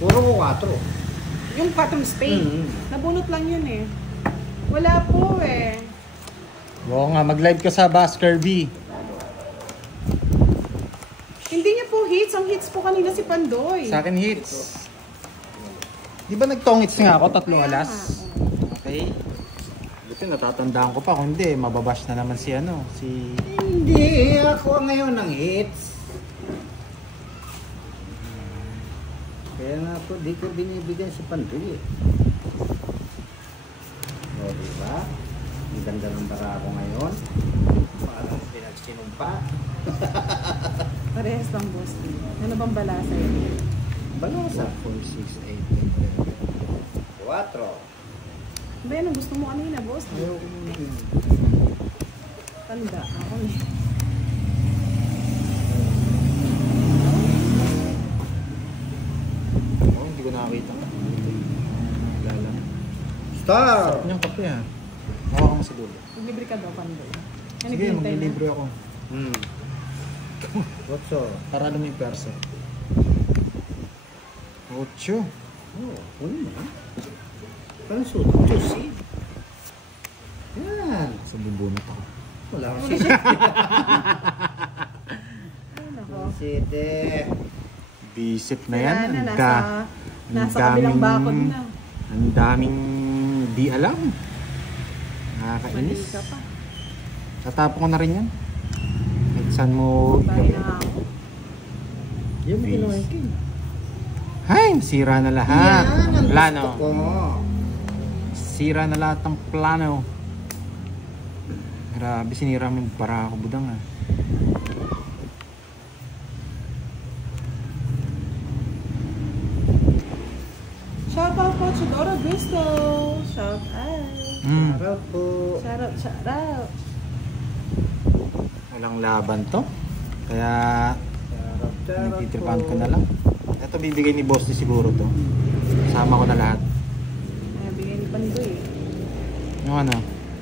Puro ko 4. Yung 4 spade. Nabunot lang yun eh. Wala po eh. Oo nga, mag-live ka sa Baskerville. Hindi niya po hits. Ang hits po kanina si Pandoy. Sa akin hits. Di ba nagtongits nga ako? 3 alas. Okay. Buti natatandaan ko pa. Kung hindi, mababash na naman si ano. Si... Hindi. Ako ngayon ng hits. Kaya nga po, di ko binibigyan si Pandoy eh. O, diba? Ang ganda ng bara ko ngayon. Parang pinagsinumpa. Parehas lang, boss. Ano bang balasa yun? Balasa. 4, 6, 8, 10, 11, 4. Ba yan ang gusto mo kanina, boss? Ayaw ko muna yun. Tanda. Ako na. Oh, hindi ko nakakita. Lala. Star! Sarap niyang kape ha. Hawa ko sa dulo. Maglibre ka daw, Pandoy. Sige, maglilibre ako. What's up? Para alam mo yung perso. 8. Oh, kunin mo. Parang suot. Juicy. Yan. Sa bubunot ako. Wala akong sisi. Ay, nako. Sisi. Visit na yan. Nasa kabilang bakod na. Ang daming di alam. Mali Nakakainis. ka pa. Tatapon ko na rin yan. Kahit saan mo Bye na ako. Yan mo kinuha king. Hay, sira na lahat. Yan, ang Plano. gusto ko. Sira na lahat ng plano. Grabe, sinira mo yung bara ko, budang ah. Shout out po to Dora Disco. Shout out. Sarap po. Shout out, shout out. Walang laban to. Kaya Sarap nagtitripan ko na lang. Ito bibigay ni boss ni siguro to. Sama ko na lahat. Ay, bigay ni Pandoy. Yung ano?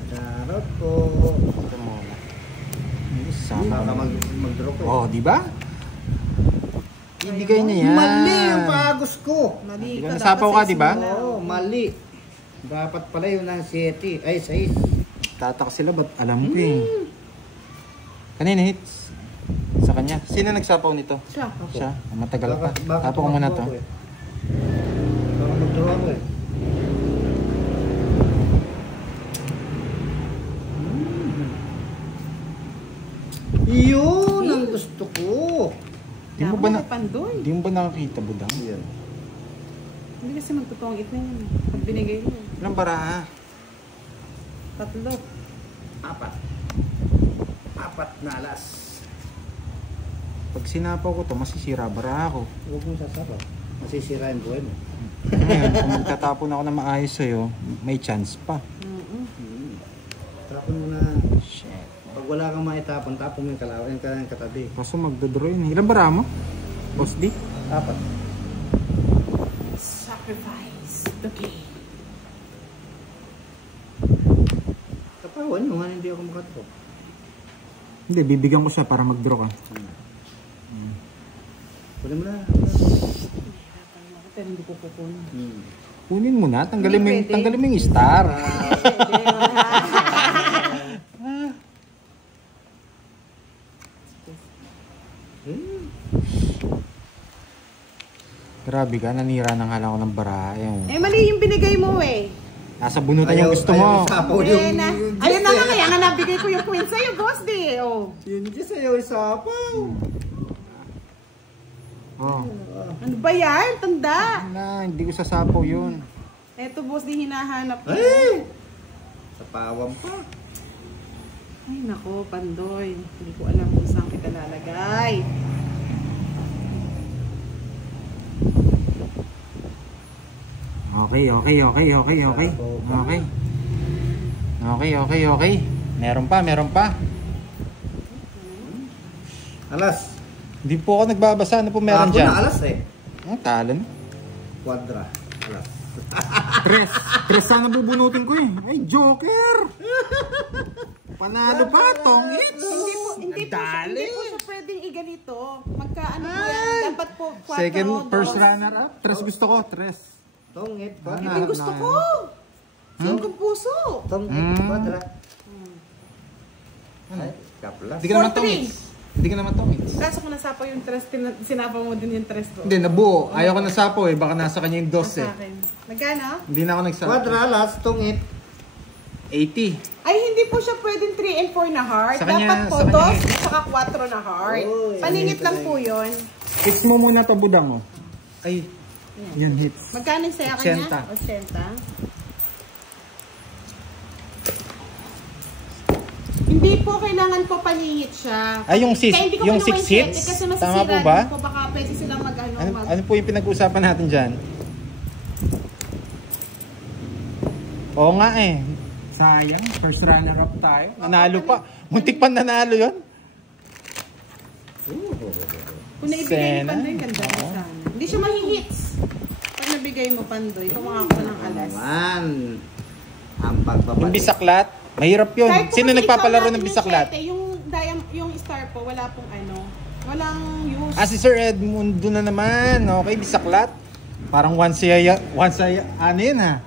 Sarap po. Ito muna. Sama Baka ko. mag-draw ko. Oh, di ba? Ibigay niya yan. Mali yung pagos ko. Mali Di ba ka. nasapaw ka, di ba? Oo, mali. Dapat pala yun ang 7. Ay, 6. Tatak sila, ba't alam ko eh. Kanina hits. Sa kanya. Sino nagsapaw nito? Siya. Siya. Matagal pa. Bakit Tapo ko muna to. tumakbo ako eh? Baka mag-draw ako eh. Yun ang gusto ko. Di mo ba na... Pandoy. Di mo ba nakakita, budang? Yan. Hindi kasi magtutungit na yun. Pag binigay mo. Ilang baraha? 3. 4 na alas. Pag sinapaw ko to, masisira baraha ko. Huwag mo sasapaw. Masisira yung buhay mo. Ngayon, kung magtatapon ako na maayos sa'yo, may chance pa. Tapon mo na. Shit. Pag wala kang maitapon, tapon mo yung kalawin ka ng katabi. Kaso magdodraw yun. Ilang baraha mo? Boss D? 4. Sacrifice the game. Tapawan mo nga hindi ako makatapo. Hindi, bibigyan ko siya para mag-draw ka. Kunin mo na. Pero hindi ko kukunin. Kunin mo na, tanggalin mo Hindi yung star. Grabe ka, nanira ng hala ko ng bara. Eh, mali yung binigay mo eh. Nasa bunutan yung gusto mo. Ayun na nga, kaya nga nabigay ko yung queen sa'yo, boss di. Oh. Yun dyan sa'yo isapaw. Oh. Ano ba yan? Tanda. Na, hindi ko sasapaw yun. Eto, boss di hinahanap ko. Ay! Sapawan pa. Ay, nako, Pandoy. Hindi ko alam kung saan kita lalagay. Okay. Okay. Meron pa. Alas. Hindi po ako nagbabasa. Ano po meron dyan? Na alas eh. Ang talon. Quadra. Alas. Tres sana bubunutin ko eh. Ay, Joker! Panalo pa, tong hits! Hindi po siya pwedeng iganito. Magkaano po yan? Dapat po. First runner up. Tres gusto ko, tres. Tongit, Ah, Ito quadra. yung gusto ko. Yung puso. Tongit, quadra. Ay, kapla. Hindi ka naman 4-3. tongits. Hindi ka naman tongits. Kaso kung nasapaw yung tres, sinapa mo din yung tres ko. Hindi, nabuo. Ayaw ko nasapo eh. Baka nasa kanya yung dos Sa eh. akin. Magkano? Hindi na ako nagsapo. Quadra, last, tongit. 80. Ay, hindi po siya pwedeng 3 and 4 na heart. Sa kanya- Dapat po sa kanya- 2 saka 4 na heart. Uy, Paningit lang po yun. Fix mo muna to budang mo. Ay, yun hits. Magkano yung saya kanya? 80. 80. Hindi po kailangan po paningit siya. Ay, yung Kaya hindi ko yung kinuha 6 yung hits? 7 kasi Tama masisira po ba? din po. Baka pwede silang Ano po yung pinag-uusapan natin dyan? Oo nga eh. Sayang, first runner up tayo. Nanalo pa. Muntik pa nanalo yun. Kung naibigay ni Sena. Pandoy, ganda na sana. Hindi siya mahihits. Pag nabigay mo Pandoy, kumakakuha ng alas. Man, ang pagpapalik. Yung bisaklat, mahirap yun. Kahit po Sino kasi nagpapalaro ikaw ng natin bisaklat? yung star po, wala pong walang use. Ah, si Sir Edmundo na naman. Okay, bisaklat. Parang once ano yun ha?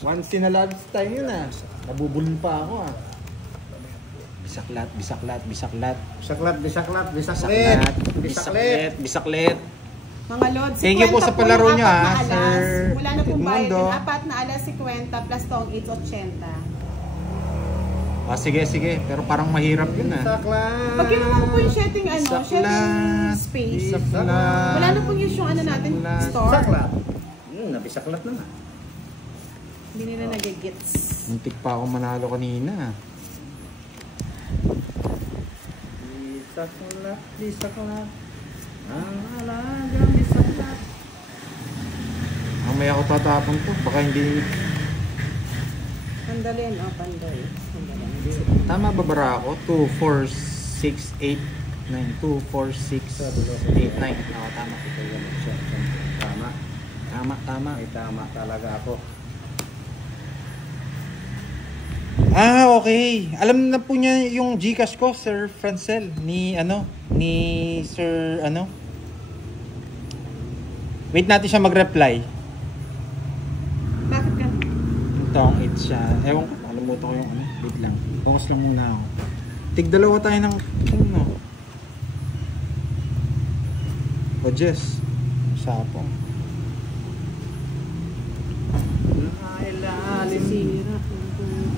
Once in a lifetime yun ha. Nabubulol pa ako ha. Bisaklat. Bisaklat, bisaklat, bisaklet. Bisaklet. Bisaklet. Bisaklet. Mga lods, Thank you po sa palaro nyo, ha, apat na alas. Sir Wala na pong bayad Edmundo. yun. 4 na alas 50 plus tong 8.80. Ah, sige. Pero parang mahirap yun ha. Bisaklat. Pag kinuha mo po yung setting Bisaklat. setting space. Bisaklat. Wala na pong use yung natin, Bisaklat. store. Bisaklat. Nabisaklat naman. Hindi nila nagigits. Muntik pa ako manalo kanina. Bisaklat, bisaklat. Ang alagang bisaklat. Mamaya ako tatapon to. Baka hindi... Sandalin, Pandoy. Sandalin. Tama ba bara ako? 2, 4, 6, 8, 9. 2, 4, 6, 8, 9. Oo, tama. Tama. Ay, tama talaga ako. Ah, okay. Alam na po niya yung Gcash ko, Sir Francel. Ni Sir, Wait natin siya mag-reply. Bakit ka? Itong 8 siya. Ewan ko, alimutan ko yung Wait lang. Focus lang muna ako. Tig-dalawa tayo ng, O, Jess. Sapong. Sira.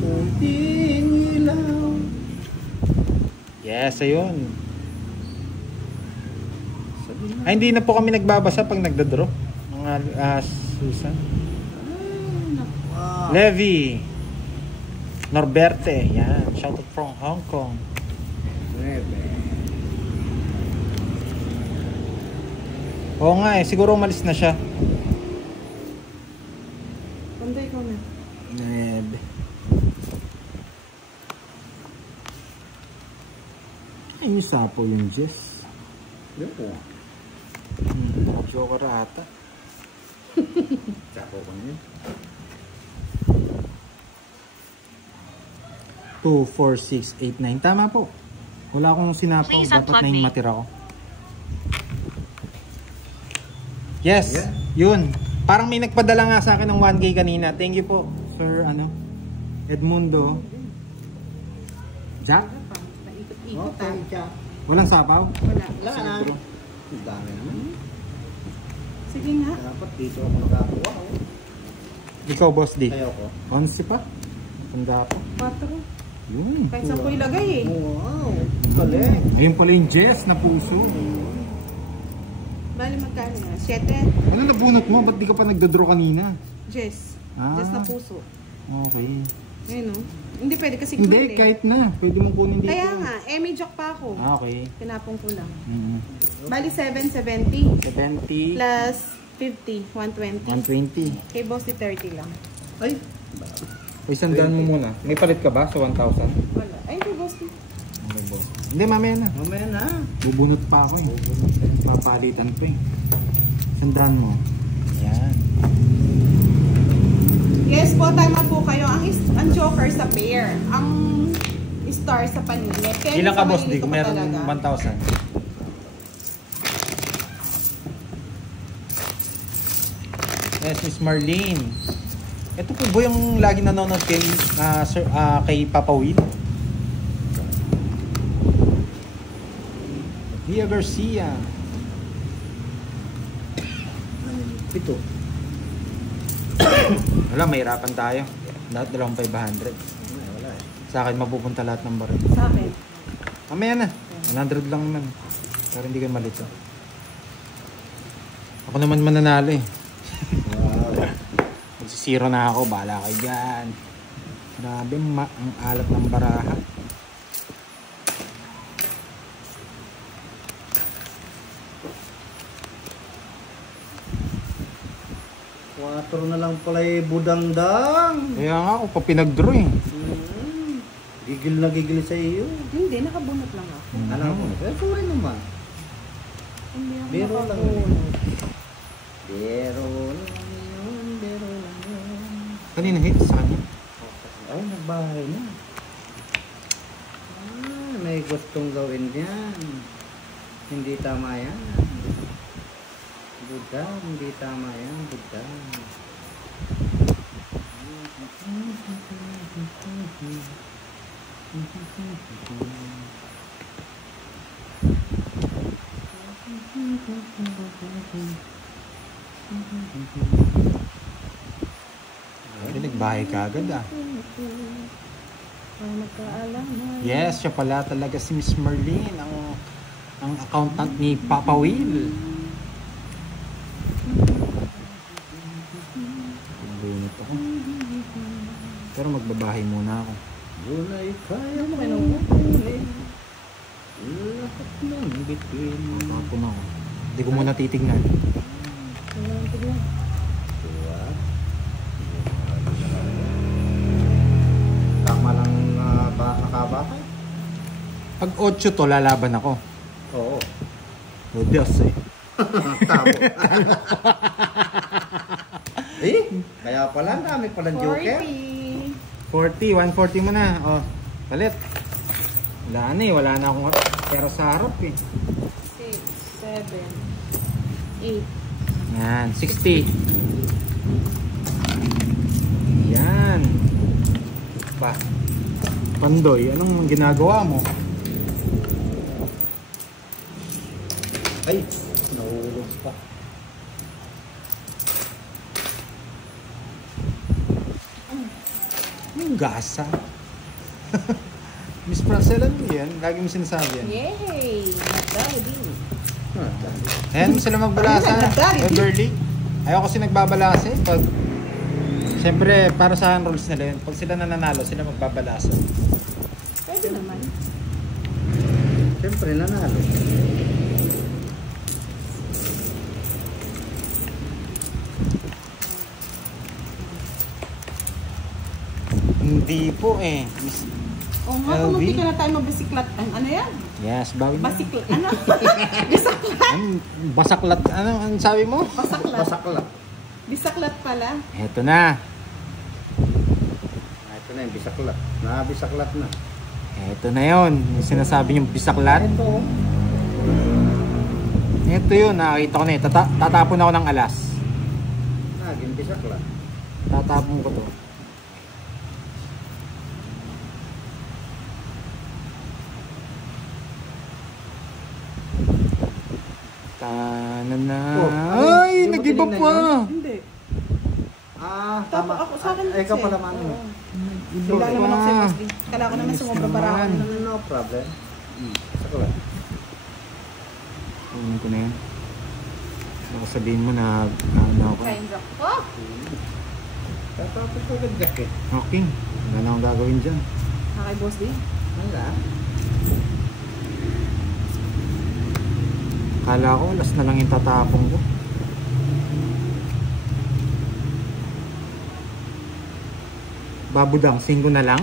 Kunting ilaw. Yes, ayun. Ay, hindi na po kami nagbabasa pag nagdadraw. Mga Susan. Wow. Levi. Norberte. Yan. Shoutout from Hong Kong. Oo nga eh. Siguro umalis na siya. Pandoy ko na. Nebe. Ay, yung sapo yung Jess. Joker ata. Sapo ko niya. 2, 4, 6, 8, 9. Tama po. Wala akong sinapaw. Dapat 9 matira ko. Yes. Yeah. Yun. Parang may nagpadala nga sa akin ng 1K kanina. Thank you po, Sir Edmundo. Jack? Naikot-ikot Okay, Jack. Walang sapaw? Wala. Wala na. Ang dami naman. Sige nga. Dapat dito ako nakakuha. Ikaw, Boss D. Ayaw ko. 11 pa? Tanda po. 4. Yun. Kahit 10 ilagay eh. Wow. Galing. Ayun pala yung Jess na puso. Bali magkano yan? 7. Ano nabunot mo? Ba't di ka pa nagdadraw kanina? Jess. Ah. Jess na puso. Okay. Ayun o. Hindi pwede kasi Hindi, gold eh. kahit na. Pwede mong kunin dito. Kaya nga, may jock pa ako. Ah, okay. Pinapong ko lang. Mm-hmm. Bali 770 70. plus 50, 120. 120. Kay boss di 30 lang. Ay. Ay, sandaan mo muna. May palit ka ba sa 1,000? Wala. Ay, kay boss di. Okay, boss. Hindi, mamaya na. Mamaya na. Bubunot pa ako eh. Papalitan ko eh. Sandaan mo. Yan. Yes po, tama po kayo. Ang joker sa pair. Ang star sa paningit. Kaya Ilang sa ka, boss? Di malilito ko pa meron talaga. 1,000. Yes, Miss Marlene. Ito po ba yung lagi nanonood kay, kay Papa Will? Via Garcia. Pito. Wala, mahirapan tayo. Lahat 2,500. Wala eh. Sa akin, mapupunta lahat ng baril. Sa akin. Mamaya na. 100 lang naman. Pero hindi ka malito. Ako naman mananalo eh. Wow. Magsisiro na ako. Bahala kayo dyan. Grabe, ang alat ng baraha. Quatro na lang pala eh, budangdang. Kaya nga ako pa pinag-draw eh. Gigil na gigil sa iyo. Hindi, nakabunot lang ako. Alam ko. Eh, sorry naman. Hindi ako Biro lang nakabunot. Biro lang yun. Biro lang yun. Kanina hit sa kanya. Ay, nagbahay na. Ah, may gustong gawin yan. Hindi tama yan. Buddha, hindi tama yan. Buddha. Nagbahay ka agad ah. Magkaalaman. Yes, siya pala talaga si Miss Marlene, ang accountant ni Papa Will. Nabunot ako. Pero magbabahay muna ako. Gulay kaya mo lahat ng bituin. Ako na ako. Hindi ko muna titignan. Diba? Tama lang nakabaka? Pag 8 to, lalaban ako. Oo. Oh, Diyos eh. Tabo. Eh, kaya pala, dami palang joker. 40. 40, 140 mo na. Oh, palit. Wala na eh, wala na akong pera sa harap eh. 6, 7, 8. Yan, 60. Yan. Pa. Pandoy, anong ginagawa mo? Ay, nahulog pa. Yung gasa. Miss Francela yan, lagi mo sinasabi yan. Yay! Nagdali din. Ayan mo sila magbalasa. Nagdali din. Beverly. Ayaw kasi nagbabalasa eh. Pag, siyempre, para sa rules nila yun. Pag sila nananalo, sila magbabalasa. Pwede naman. Siyempre, nanalo. Hindi po eh. Miss, O nga, LV? kung ka na tayo mabisiklat. Ano yan? yes, bawi na. Basiklat. Ano? Bisaklat. Basaklat. Ano sabi mo? Basaklat. Basaklat. Bisaklat pala. Eto na. Ah, ito na yung bisaklat. Nabisaklat na. Eto na yun. Yung sinasabi niyong bisaklat. Ito. Ito yun. Nakakita ko na eh. Tatapon ako ng alas. Naging bisaklat. Tatapon ko to. Tanana. Oh, Ay, hindi mo nag-iba tinignan pa. Hindi. Ah, Tama ako sa akin. Ay, ikaw kasi. pala man. Oo. Iba Wala naman ako sa pa. Muslim. Kala ko naman Ayos sumobra para ako. naman. No problem. Bisaklat. Kunin ko na yan. Baka sabihin mo na ano ako. Kain drop ko. Tatapos ko agad jacket. Okay. Wala na akong gagawin dyan. Nakay boss din. Wala. Kala ko, last na lang yung tatapong ko. Babudang, 5 na lang.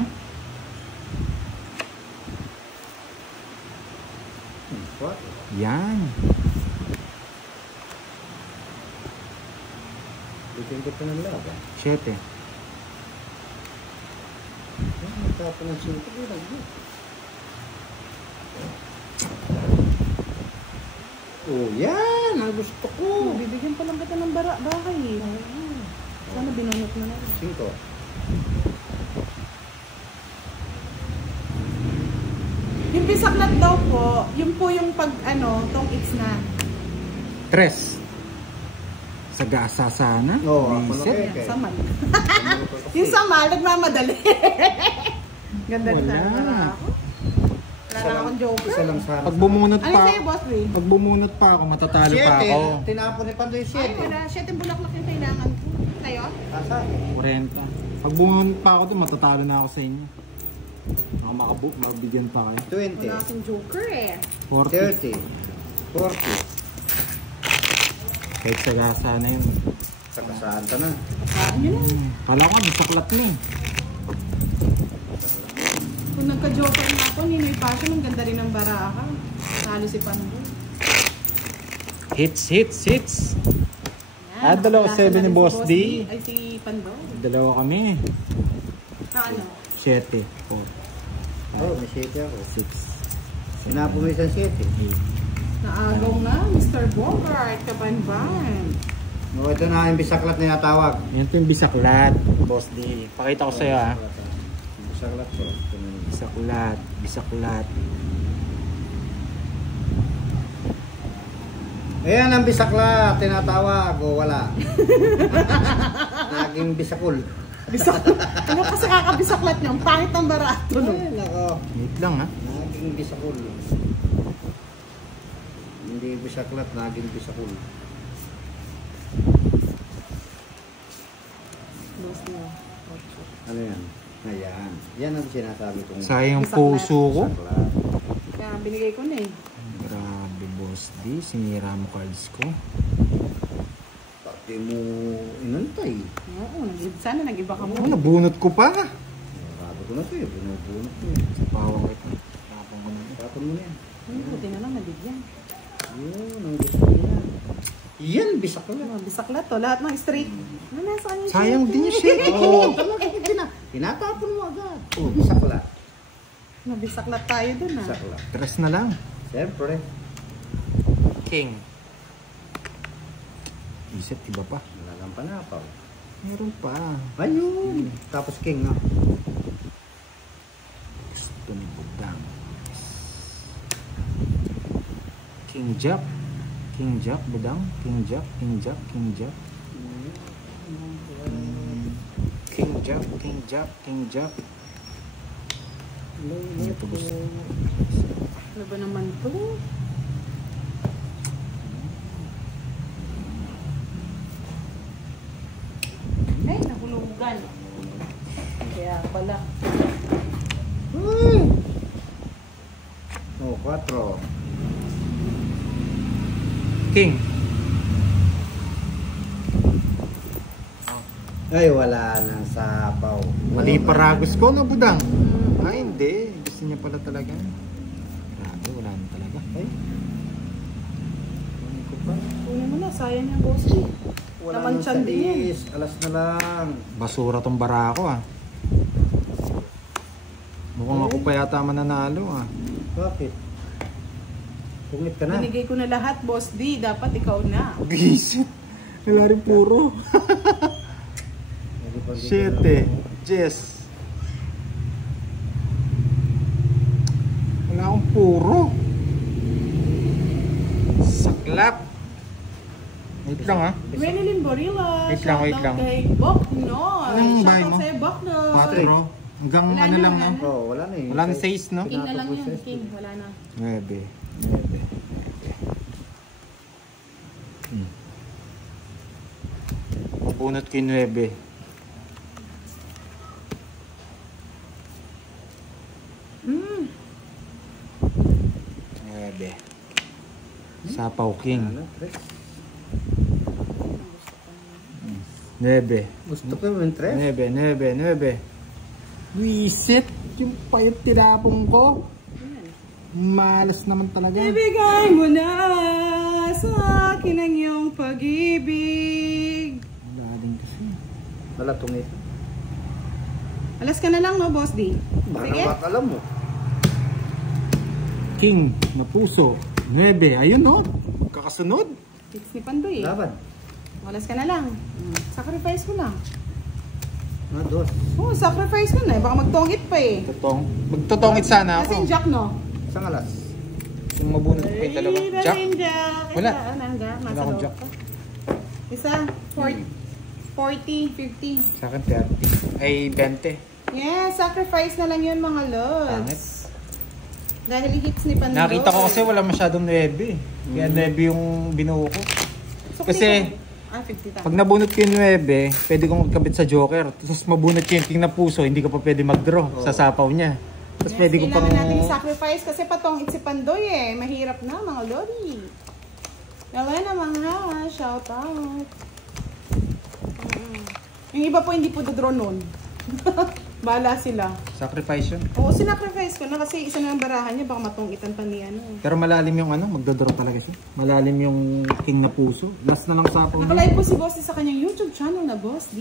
What? Yan. Bitin ko pa ng laban. 7. Nagtapon ng sinto. Oh, yan! Ang ang gusto ko. Bibigyan pa lang kita ng bahay eh. Sana binunot mo na rin. 5. Yung bisaklat daw po, yun po yung pag tong it's na. 3. Sagasa sana. Oo, ako Visit. na Yan, samal. Yung samal, nagmamadali. Ganda rin Wala. sana para ako. Wala na akong joker. Isa lang sana. Pag bumunot Ano pa, sa'yo, boss Ray? pag bumunot pa ako, matatalo pa ako. 7. Tinapon ni Pandoy Ay, 7. wala. 7 bulaklak yung kailangan ko. Tayo? Asa? 40. Pag bumunot pa ako doon, matatalo na ako sa inyo. Ako mabigyan pa kayo. 20. Wala akong joker eh. 40. 30. 40. Kahit sagasa na yun. Sakasaan ka na. Saan yun eh. Kala ko, bisaklat na eh. Kung nagka-joker na ako, Ninoy Passion, ang ganda rin ng baraha. Talo si Pando. Hits. Yan, Dalawa nakalasa 7 na ni rin Boss D. Ay, si Pando. Dalawa kami. Na ano? 7. 4. Oh, may 7 ako. 6. Tinapon mo isang 7. 8. Naagaw nga, Mr. Bogart, kabanban. Oh, ito na yung bisaklat na natawag. Yan ito yung bisaklat, Boss D. Pakita ko sa'yo ha. Bisaklat ko. Ito na yun. Bisaklat. Ayan ang bisaklat, tinatawag o wala. Naging bisakul. Ano kasi kakabisaklat niyo? Ang pangit ang barato. Ay, nako. Wait lang ha. Naging bisakul. Hindi bisaklat, naging bisakul. Boss niyo. Ano yan? Ayan. Yan ang sinasabi kong Sayang Bisaklat. puso ko. bisaklat. Kaya binigay ko na eh. Grabe, Boss D. Sinira mo cards ko. Pati mo inantay. Oo, sana nag-iba ka mo. Oh, nabunot ko pa. Bago ko na ito eh. Binubunot ko eh. Pawang ito. Tapon ko na ito. Tapon mo na yan. Buti na lang nabigyan. Yun, ang gusto niya. Yan, bisaklat. Bisaklat to, lahat ng straight. Ano nasa kanya? Sayang din yung shit. Oo, talaga. Tinatapon mo agad. Oh, bisaklat. Nabisaklat tayo dun ah. Bisaklat. 3 na lang. Siyempre. King. Isip, iba pa. Wala kang panapaw. Meron pa. Ayun. Tapos king nga. Gusto ni Budang. King Jack. King Jack, Budang. King Jack. King Jack. King Jack. King Jack. King Jack. King Jack. Ano ito gusto? Ano ba naman to? Ay, nahulugan. Kaya pala. Oh, 4. King. Ay, wala nang sapaw. Mali paragos ko na Budang. Ay, hindi. Gusto niya pala talaga. Grabe, wala na talaga. Ay. Ano ko pa? Kunin mo na, sayang yung boss eh. Wala Naman nang tiyan din yan. sais. Alas na lang. Basura tong bara ko ah. Mukhang ako pa yata mananalo ah. Bakit? Pungit ka na. Binigay ko na lahat, boss D. Dapat ikaw na. Gisip. Wala rin puro. Hindi pa- 7. Jess. Wala akong puro. Saklat. Wait lang ah. Renilyn Borilla. Wait lang, wait Shoutout lang. kay Boknoy. Anong bahay Shoutout mo? sa'yo, Boknoy. 4. Hanggang Wala ano na, lang wala ah. na. Oh, wala na eh. Wala na 6 no? King na lang yun. Tinatapos King, wala na. 9. Mabunot ko yung 9. Hmm. 9. Sapaw King. Ano, tres? 9. Gusto ko yung 3. 9. Wisit. Yung payot tinapong ko. Malas naman talaga. Ibigay mo na sa akin ang iyong pag-ibig. Wala din kasi. Wala tungit. Alas ka na lang, no, Boss D? Sige. Baka alam mo. King na puso. 9. Ayun no. Kakasunod. Hits ni Pandoy eh. Laban. Walas ka na lang. Sacrifice mo lang. Dos. Oo, sacrifice mo na eh. Baka magtongit pa eh. Magtotongit sana Kasi ako. Jack no? Isang alas. Kung mabunot ko yung dalawa. Jack? Jack. Wala. Nasa Wala akong loob Jack. pa. Isa, 40, 50. Sa akin 30. Ay, 20. Yeah, sacrifice na lang yun mga Pangit. lods. Dahil hits ni Pandoy. Nakita ko kasi wala masyadong 9 eh. Kaya 9 yung binuo ko. So, Kasi, 50 tayo. pag nabunot ko yung 9, pwede kong magkabit sa joker. Tapos mabunot ko yung king na puso, hindi ka pa pwede mag-draw sa sapaw niya. Tapos Yes, pwede ko pang... kailangan natin sacrifice kasi patong si Pandoy eh. Mahirap na mga lodi. Elena mga shout out. Yung iba po hindi po dodraw nun. Bala sila. Sacrifice yun. Oo, sinacrifice ko na kasi isa na ang barahan niya baka matungitan pa niya. Pero malalim yung magdodraw talaga siya. Malalim yung king na puso. Last na lang sapaw niya. Nakalive po si Boss sa kanyang YouTube channel na Boss D.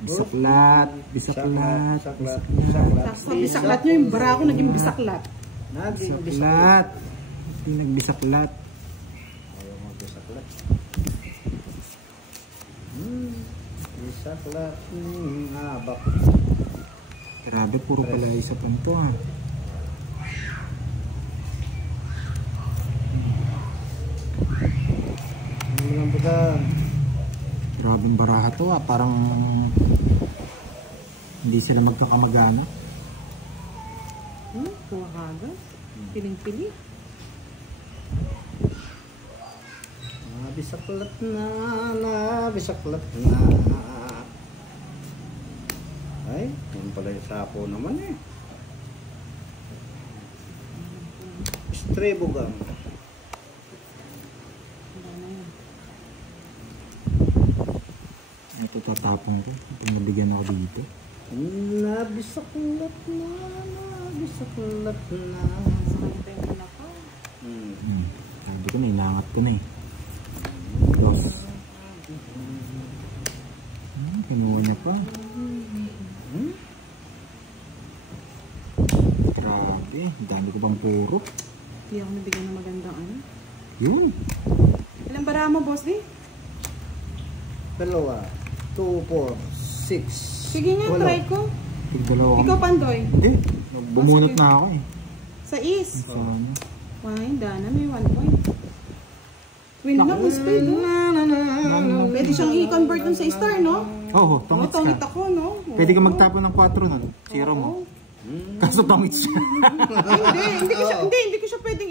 Bisaklat, bisaklat, Bisaklat. bisaklat. Sa bisaklat niyo yung bara ko naging bisaklat. Naging bisaklat. Bisaklat. Hindi nagbisaklat. Ayaw mo bisaklat. Bisaklat. Habak. Grabe, puro pala isa pa nito ha. Ano lang ba? Grabing baraha to ha. Parang hindi sila magkakamagana. Kuha ka agad. Piling-pili. Bisaklat na, bisaklat na. Ay, yun pala yung sapo naman eh. Strebugang. Ito tatapong ko. Pag nabigyan ako dito. Bisaklat na, bisaklat na. Sabi ko na, inangat ko na eh. Dos. Kinuha niya pa. Grabe, dami ko pang puro. Hindi ako nabigyan ng magandang ano. Yun. Ilang bara mo, Boss D? Dalawa, 2, 4, 6. Sige nga, Wala. try ko. Tigdalawa Ikaw, kami. Pandoy. Hindi. Bumunot na ako eh. Sa East. So, ano? Why, Dana, may 1 point. Win na kung speed, no? Pwede siyang i-convert dun sa star, no? Oo, tongits Tongit ka. ako, no? Pwede ka magtapon ng 4 nun. Zero mo. Kaso tongits siya. Hindi ko siya pwedeng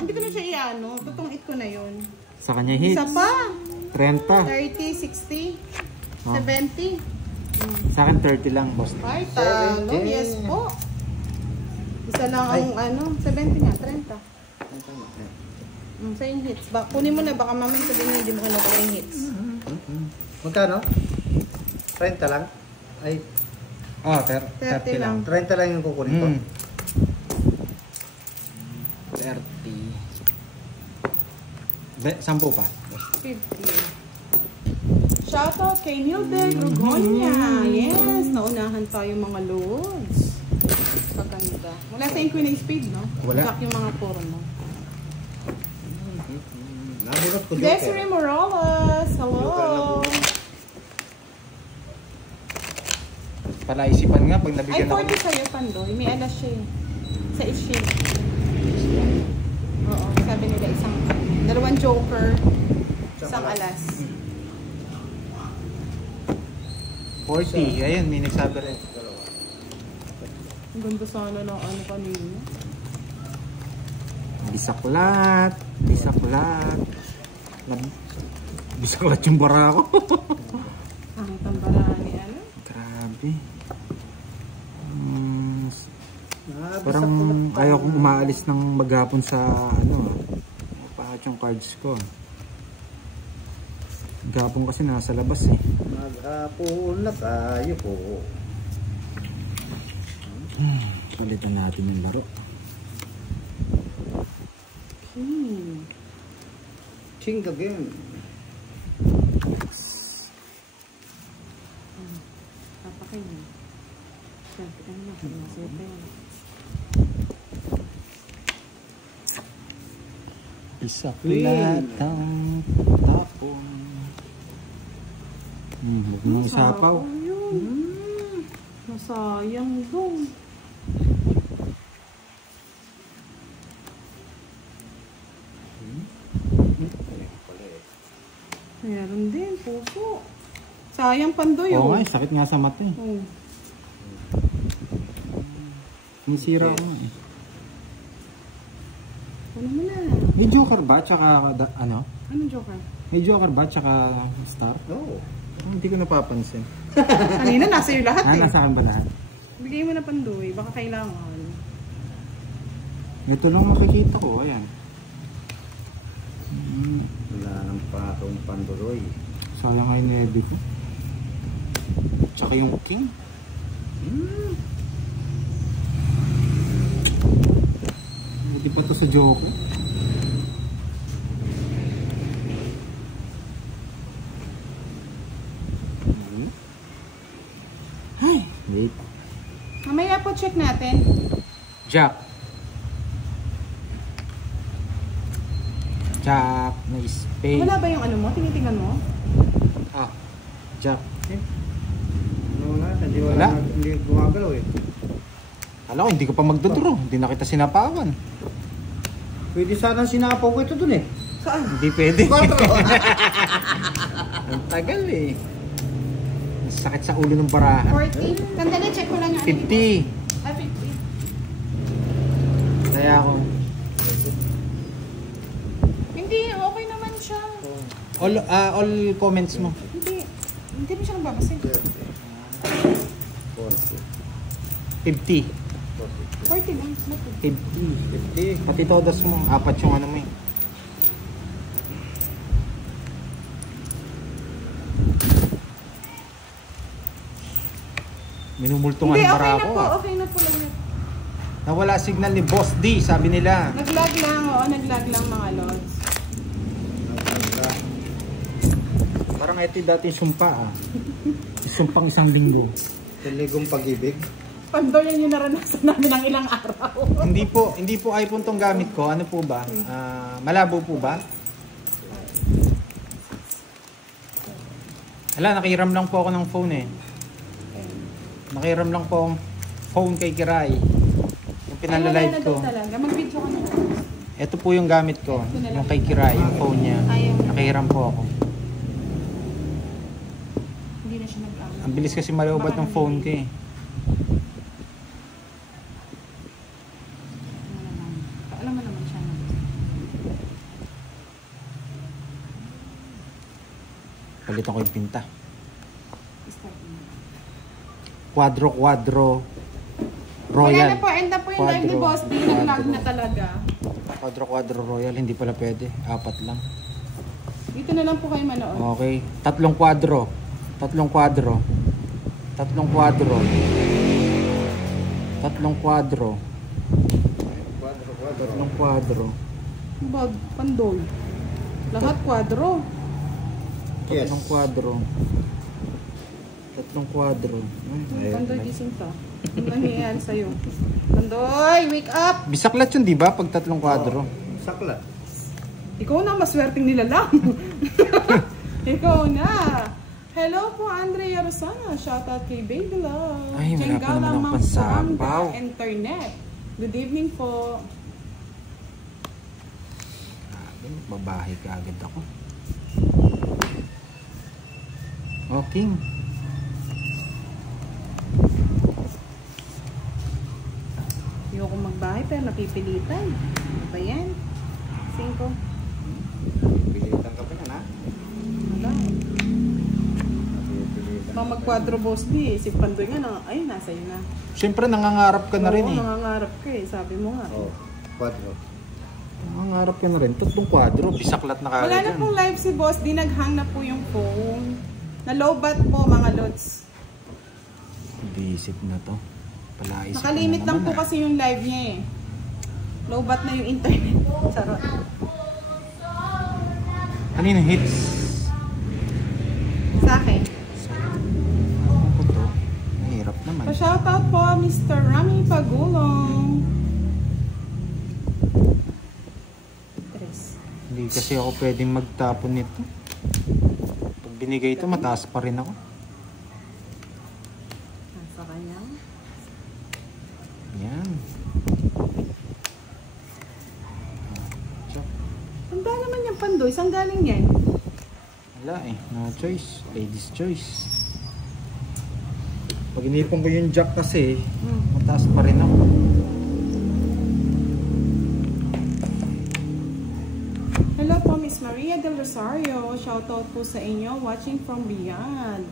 hindi ko na siya i-ano. Tutong-it ko na yun. Sa kanya hits. Isa pa. 30. 30, 60, Oh. 70. Sa akin 30 lang, boss. Ay, talo. Yes po. Isa lang ang 70 nga, 30. Sa yung hits. Kunin mo na, baka mamaya sabihin mo hindi mo kinukuha yung hits. Magkano? 30 lang? Ay, Oh, 30 lang. 30 lang yung kukunin ko. 30. 10 pa. 50. Shoutout kay Nilbert Rugonia. Yes, naunahan tayo mga loads. Paganda. Wala sa Queen and Spade, no? Wala. Jack yung mga puro mo. Nabunot ko Desiree Morales, hello. Palaisipan nga pag Ay, nabigyan ako. 40 sa'yo, Pandoy. May alas siya eh. Sa exchange. Oo, sabi nila dalawang joker, isang alas. 40. Ayun, may nagsabi rin. Ang ganda sana ng ano kanina. Bisaklat. Bisaklat. Bisaklat yung bara ko. Ang tambarahan ni ano? Grabe. Parang ayaw kong umaalis ng maghapon sa pangit yung cards ko. Maghapon kasi nasa labas eh. Maghapon na tayo po. Palitan natin yung laro. Ching again. Papakin mo. Siyempre ka naman. Masaya pa yan. Bisaklat ang tapon. Huwag mong isapaw. Masayang dong. Meron din, puso. Sayang pandoy. Oo nga, sakit nga sa mata eh. Oh. Nasira ko nga eh. Ano mo na? May joker ba? Tsaka ano? Anong joker? May joker ba? Tsaka star? Oo. Hindi ko napapansin. Kanina nasa iyo lahat eh. Nasa akin ba lahat? Bigay mo na pandoy, baka kailangan. Ito lang makikita ko, ayan. Wala nang patong panduroy. Sayang nga yung Eddie ko. Tsaka yung king. Hindi pa to sa joker. Ay, wait. Mamaya po check natin. Jack. Jack na spade. Wala ba yung ano mo? Tinitingnan mo? Ah, Jack. Wala, Wala? hindi gumagalaw eh. Alam ko, hindi ko pa magdodro. Hindi na kita sinapawan. Pwede sana sinapaw ko ito dun eh. Saan? Hindi pwede. 4. Ang tagal eh. Sakit sa ulo ng barahan. 40? Sandali, check ko lang yung 50. Ah, 50. Kaya ako. Hindi, okay naman siya. All comments mo. Hindi mo siya nagbabasa. 50. 40 lang. 50. Pati todas mo. 4 yung ano mo eh. Minumultungan Hindi, ng okay bara na ko. po. Okay na po lang yun. Nawala signal ni Boss D, sabi nila. Nag-lag lang, oo. Nag-lag lang mga lods. Parang ito dati sumpa ah. Sumpang 1 linggo. Taligong pag-ibig. Pandoy yan yung naranasan namin ng ilang araw. Hindi po iPhone tong gamit ko. Ano po ba? Malabo po ba? Hala, nakiram lang po ako ng phone eh. Nakiram lang po ang phone kay Kiray. Yung pinalalive ko. Mag-video ka na. Ito po yung gamit ko. Yung kay Kiray, yung phone niya. Nakiram po ako. Hindi na siya nag-out. Ang bilis kasi maloobat ng phone ko eh. Alam mo naman siya. Palitan ko yung pinta. Start mo. Quadro Wala Royal. na po. End up po yung live ni Quadro. Boss D. Nag-lag na talaga. Quadro Royal. Hindi pala pwede. 4 lang. Dito na lang po kayo manood. Okay. 3 quadro. 3 quadro. 3 quadro. 3 quadro. 3 quadro. Bag, pandoy. Lahat kwadro. 3 quadro. 3 quadro. Pandoy, gising ka. Ano nangyayari sa'yo? Pandoy, wake up! Bisaklat yun, di ba? Pag 3 quadro. Saklat. Ikaw na, maswerteng nila lang. Ikaw na. Hello po, Andrea Rosana. Shoutout kay Baby Love. Ay, wala pa naman ang Mang pansabaw. Suamda Internet. Good evening po. Babahay ka agad ako. Okay. Ayoko magbahay pero napipilitan. Ano ba yan? 5. Pilitan ka pa yan ha? Wala. Baka mag-quadro Boss D. Si Pandoy nga na, ay, nasa iyo na. Siyempre, nangangarap ka na rin Oo, eh. nangangarap ka eh. Sabi mo nga. Oo. 4. Nangangarap ka na rin. 3 quadro. Bisaklat na kagad Wala na yan. pong live si Boss D. Naghang na po yung phone. Na-lowbat po mga lods. Visit na to. Palaisip Nakalimit lang po kasi yung live niya eh. Lowbat na yung internet. Charot. Kanina hits. Sa akin. Ano ko to? Mahirap naman. Pa-shoutout po Mr. Rami Pagulong. 3. Hindi kasi ako pwedeng magtapon nito. Pag binigay ito, mataas pa rin ako. Nasa kanya. Yan. Handa naman yung Pandoy. Saan galing yan? Wala eh. No choice. Ladies choice. Pag inipon ko yung jack kasi, mataas pa rin ako. Hello po, Miss Maria Del Rosario. Shoutout po sa inyo. Watching from Riyadh.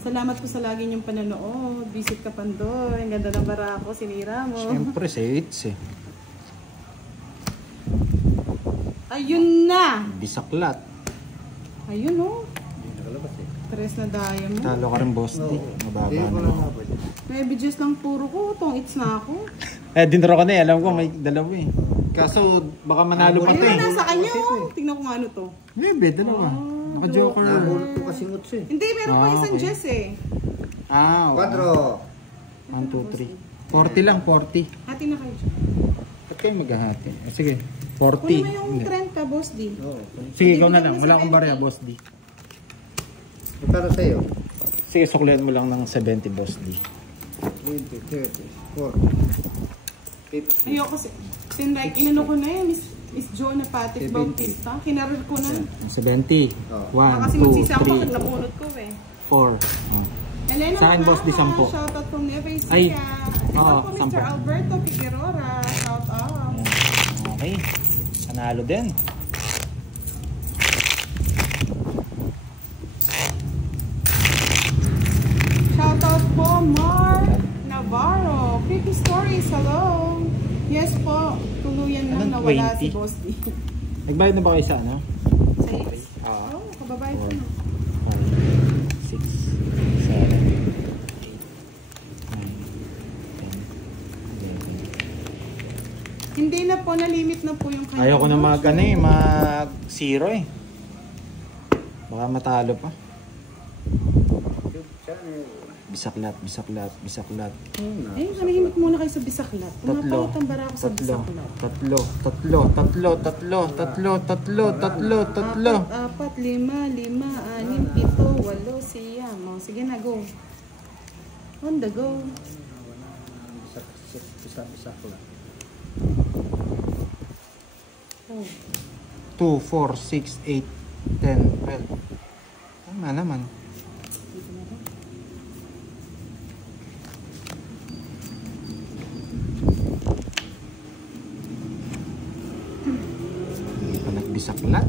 Salamat po sa lagi niyong panonood. Visit ka, Pandoy. Ang ganda ng barako. Sinira mo. Siyempre, sa 8s eh. Ayun na! Bisaklat. Ayun oh. Hindi nakalabas eh. Tres na diamond. Talo ka rin, boss. Di. Mababa na. May videos lang puro ko. Itong it's na ako. Eh, dinro ko na eh. Alam ko may dalawa eh. Kaso, baka manalo pa Ayun ito eh. na, nasa kanya oh. Tingnan ko nga ano to. Maybe, dalawa. Naka-joker. Nabulot ko kasi nguts eh. Hindi, meron pa isang okay. Jess eh. Ah, 4. 1, 2, 3. 40 lang, 40. Hati na kayo dyan. Ba't kayo maghahati? Sige, Kunin 40. mo yung Hindi. trend ka, Boss D. Oo. Sige, ikaw na Bigyan lang. mo Wala sa akong 20. barya, boss D. Magkano sa'yo? Sige, suklihan mo lang ng 70, boss D. 20, 30, 40, 50. Ayoko kasi. Like, inano ko na eh, Miss Jo na Patrick 70. Bautista. Kinaroon ko na. 70. Oh. 1, Kasi 2, magsisi ako pag 3, nabunot ko eh. 4. Oh. Elena Sa akin, Boss D, 10. Shoutout from Nueva Ecija. Ay, Ito oo, po Mr. 10. Alberto Figueroa. Shoutout. Okay. Panalo din. Shoutout po Mark Navarro. Creepy Stories. Hello. Yes po. Tuluyan lang Anong nawala 20? si Boss D. Nagbayad na ba kayo sa ano? Sa yes. Ah. Oo, kababayan ko 4, na. 5, 6, 7, 8, 9, 10, 11. Hindi na po, na-limit na po yung kanya. Ayoko na mag, ano eh, mag 0 eh. Baka matalo pa. YouTube channel. Bisaklat, bisaklat, bisaklat. Eh, nalihimik muna kayo sa bisaklat. Tatlo. Pumapayat ang bara ko sa Tatlo. bisaklat. Tatlo. Tatlo. Tatlo. Tatlo. Tatlo. Tatlo. Tatlo. Tatlo. 4, 5, 6, 7, 8, siyam. O, sige na, go. On the go. Bisa ko lang. Oh. 2, 4, 6, 8, 10, 12. Tama naman. Dito na ba? Hindi pa nagbisaklat.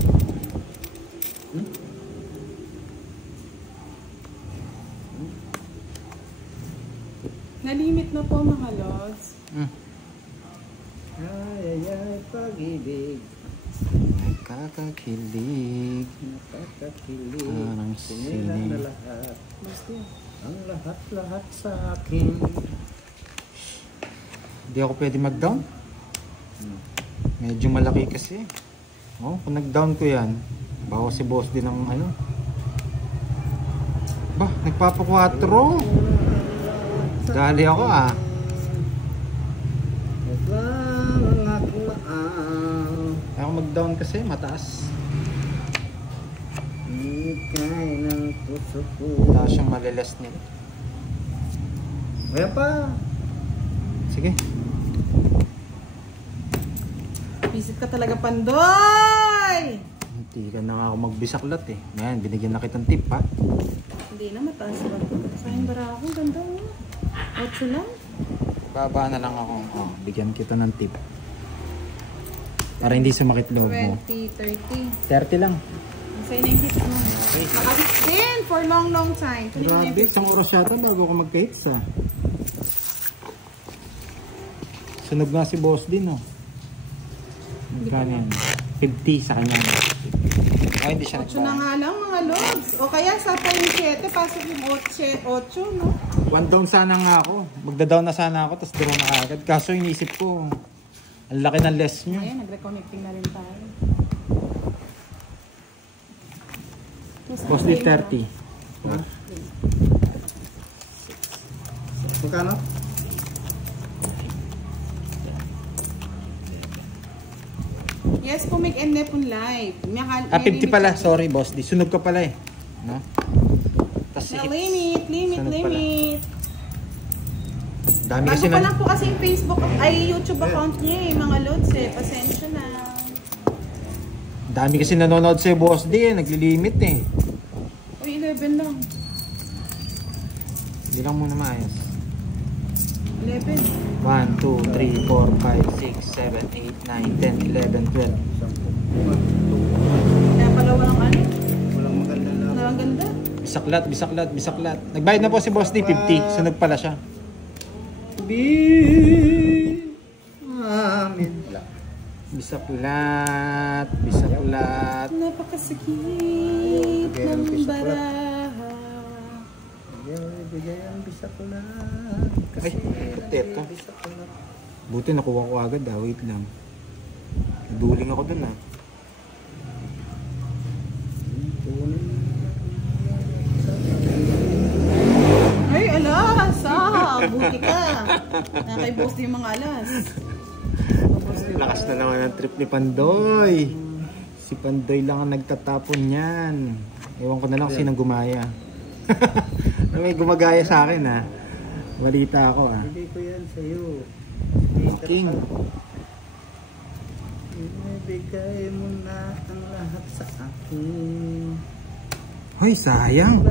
Nalimit na po mga lods. Ay, pag-ibig. Nakakakilig. Nakakakilig. Parang Sinira sine. na lahat. Basta. Ang lahat-lahat sa akin. Hindi ako pwede mag-down. Medyo malaki kasi. Oh, kung nag-down ko yan, bawa si boss din ng ano. Ba, nagpapa-4. Dali ako ah. Ikaw ang aking mahal. Ako mag-down kasi, mataas. Ikay ng puso ko. Mataas yung malilas nila. Kaya pa. Sige. Visit ka talaga, Pandoy! Hindi ka na ako magbisaklat eh. Ngayon, binigyan na kitang tip ha. Hindi na, mataas ba ito? Sayang bara ako, ganda mo. 8 lang. Baba na lang ako. Oh, bigyan kita ng tip. Para hindi sumakit loob mo. 20, 30. 30 lang. Sa'yo na yung hits mo. Nakahits din for long time. Kunin mo na yung Grabe, isang oras yata bago ako magka-hits ah. Sunog na si boss din oh. Magkano yan? 50 sa kanya. Ay, hindi siya 8 na nga lang mga lods. O kaya sa yung 7, pasok yung 8, no? 1 down sana nga ako. Magda-down na sana ako, tapos draw na agad. Kaso inisip ko, ang laki ng less nyo. Ayan, nag-reconnecting na rin tayo. Boss di 30. Ha? Magkano? Yes po, make and nepon live. 50 pala. Sorry, boss. Di sunog ka pala eh. No? Tas Na limit. Sunog pala. Dami Bago kasi pa lang po kasi yung Facebook, ay YouTube account niya eh, mga loads eh. Pasensya na. Dami kasi nanonood sa'yo, boss. Di eh. Naglilimit eh. Uy, 11 lang. Hindi lang muna maayos. 11. 1, 2, 3, 4, 5, 6, 7, 8, 9, 10, 11, 12. Kaya pala walang ano. Walang maganda lang. Walang ganda. Bisaklat. Nagbayad na po si Boss D, 50. Sunog pala siya. Amin. Wala. Bisaklat. Napakasakit ng baraha. Bigay ang bisa ko na. Ay, eto. Buti nakuha ko agad ah. Wait lang. Duling ako dun ah. Ay, alas! Buti ka. Nakay boss yung mga alas. Lakas na naman ang trip ni Pandoy. Si Pandoy lang ang nagtatapon niyan. Ewan ko na lang sinang gumaya. May gumagaya sa akin ah. Balita ako ah. Hindi ko yan sa'yo. King. Ibigay mo na ang lahat sa akin. Hoy, sayang.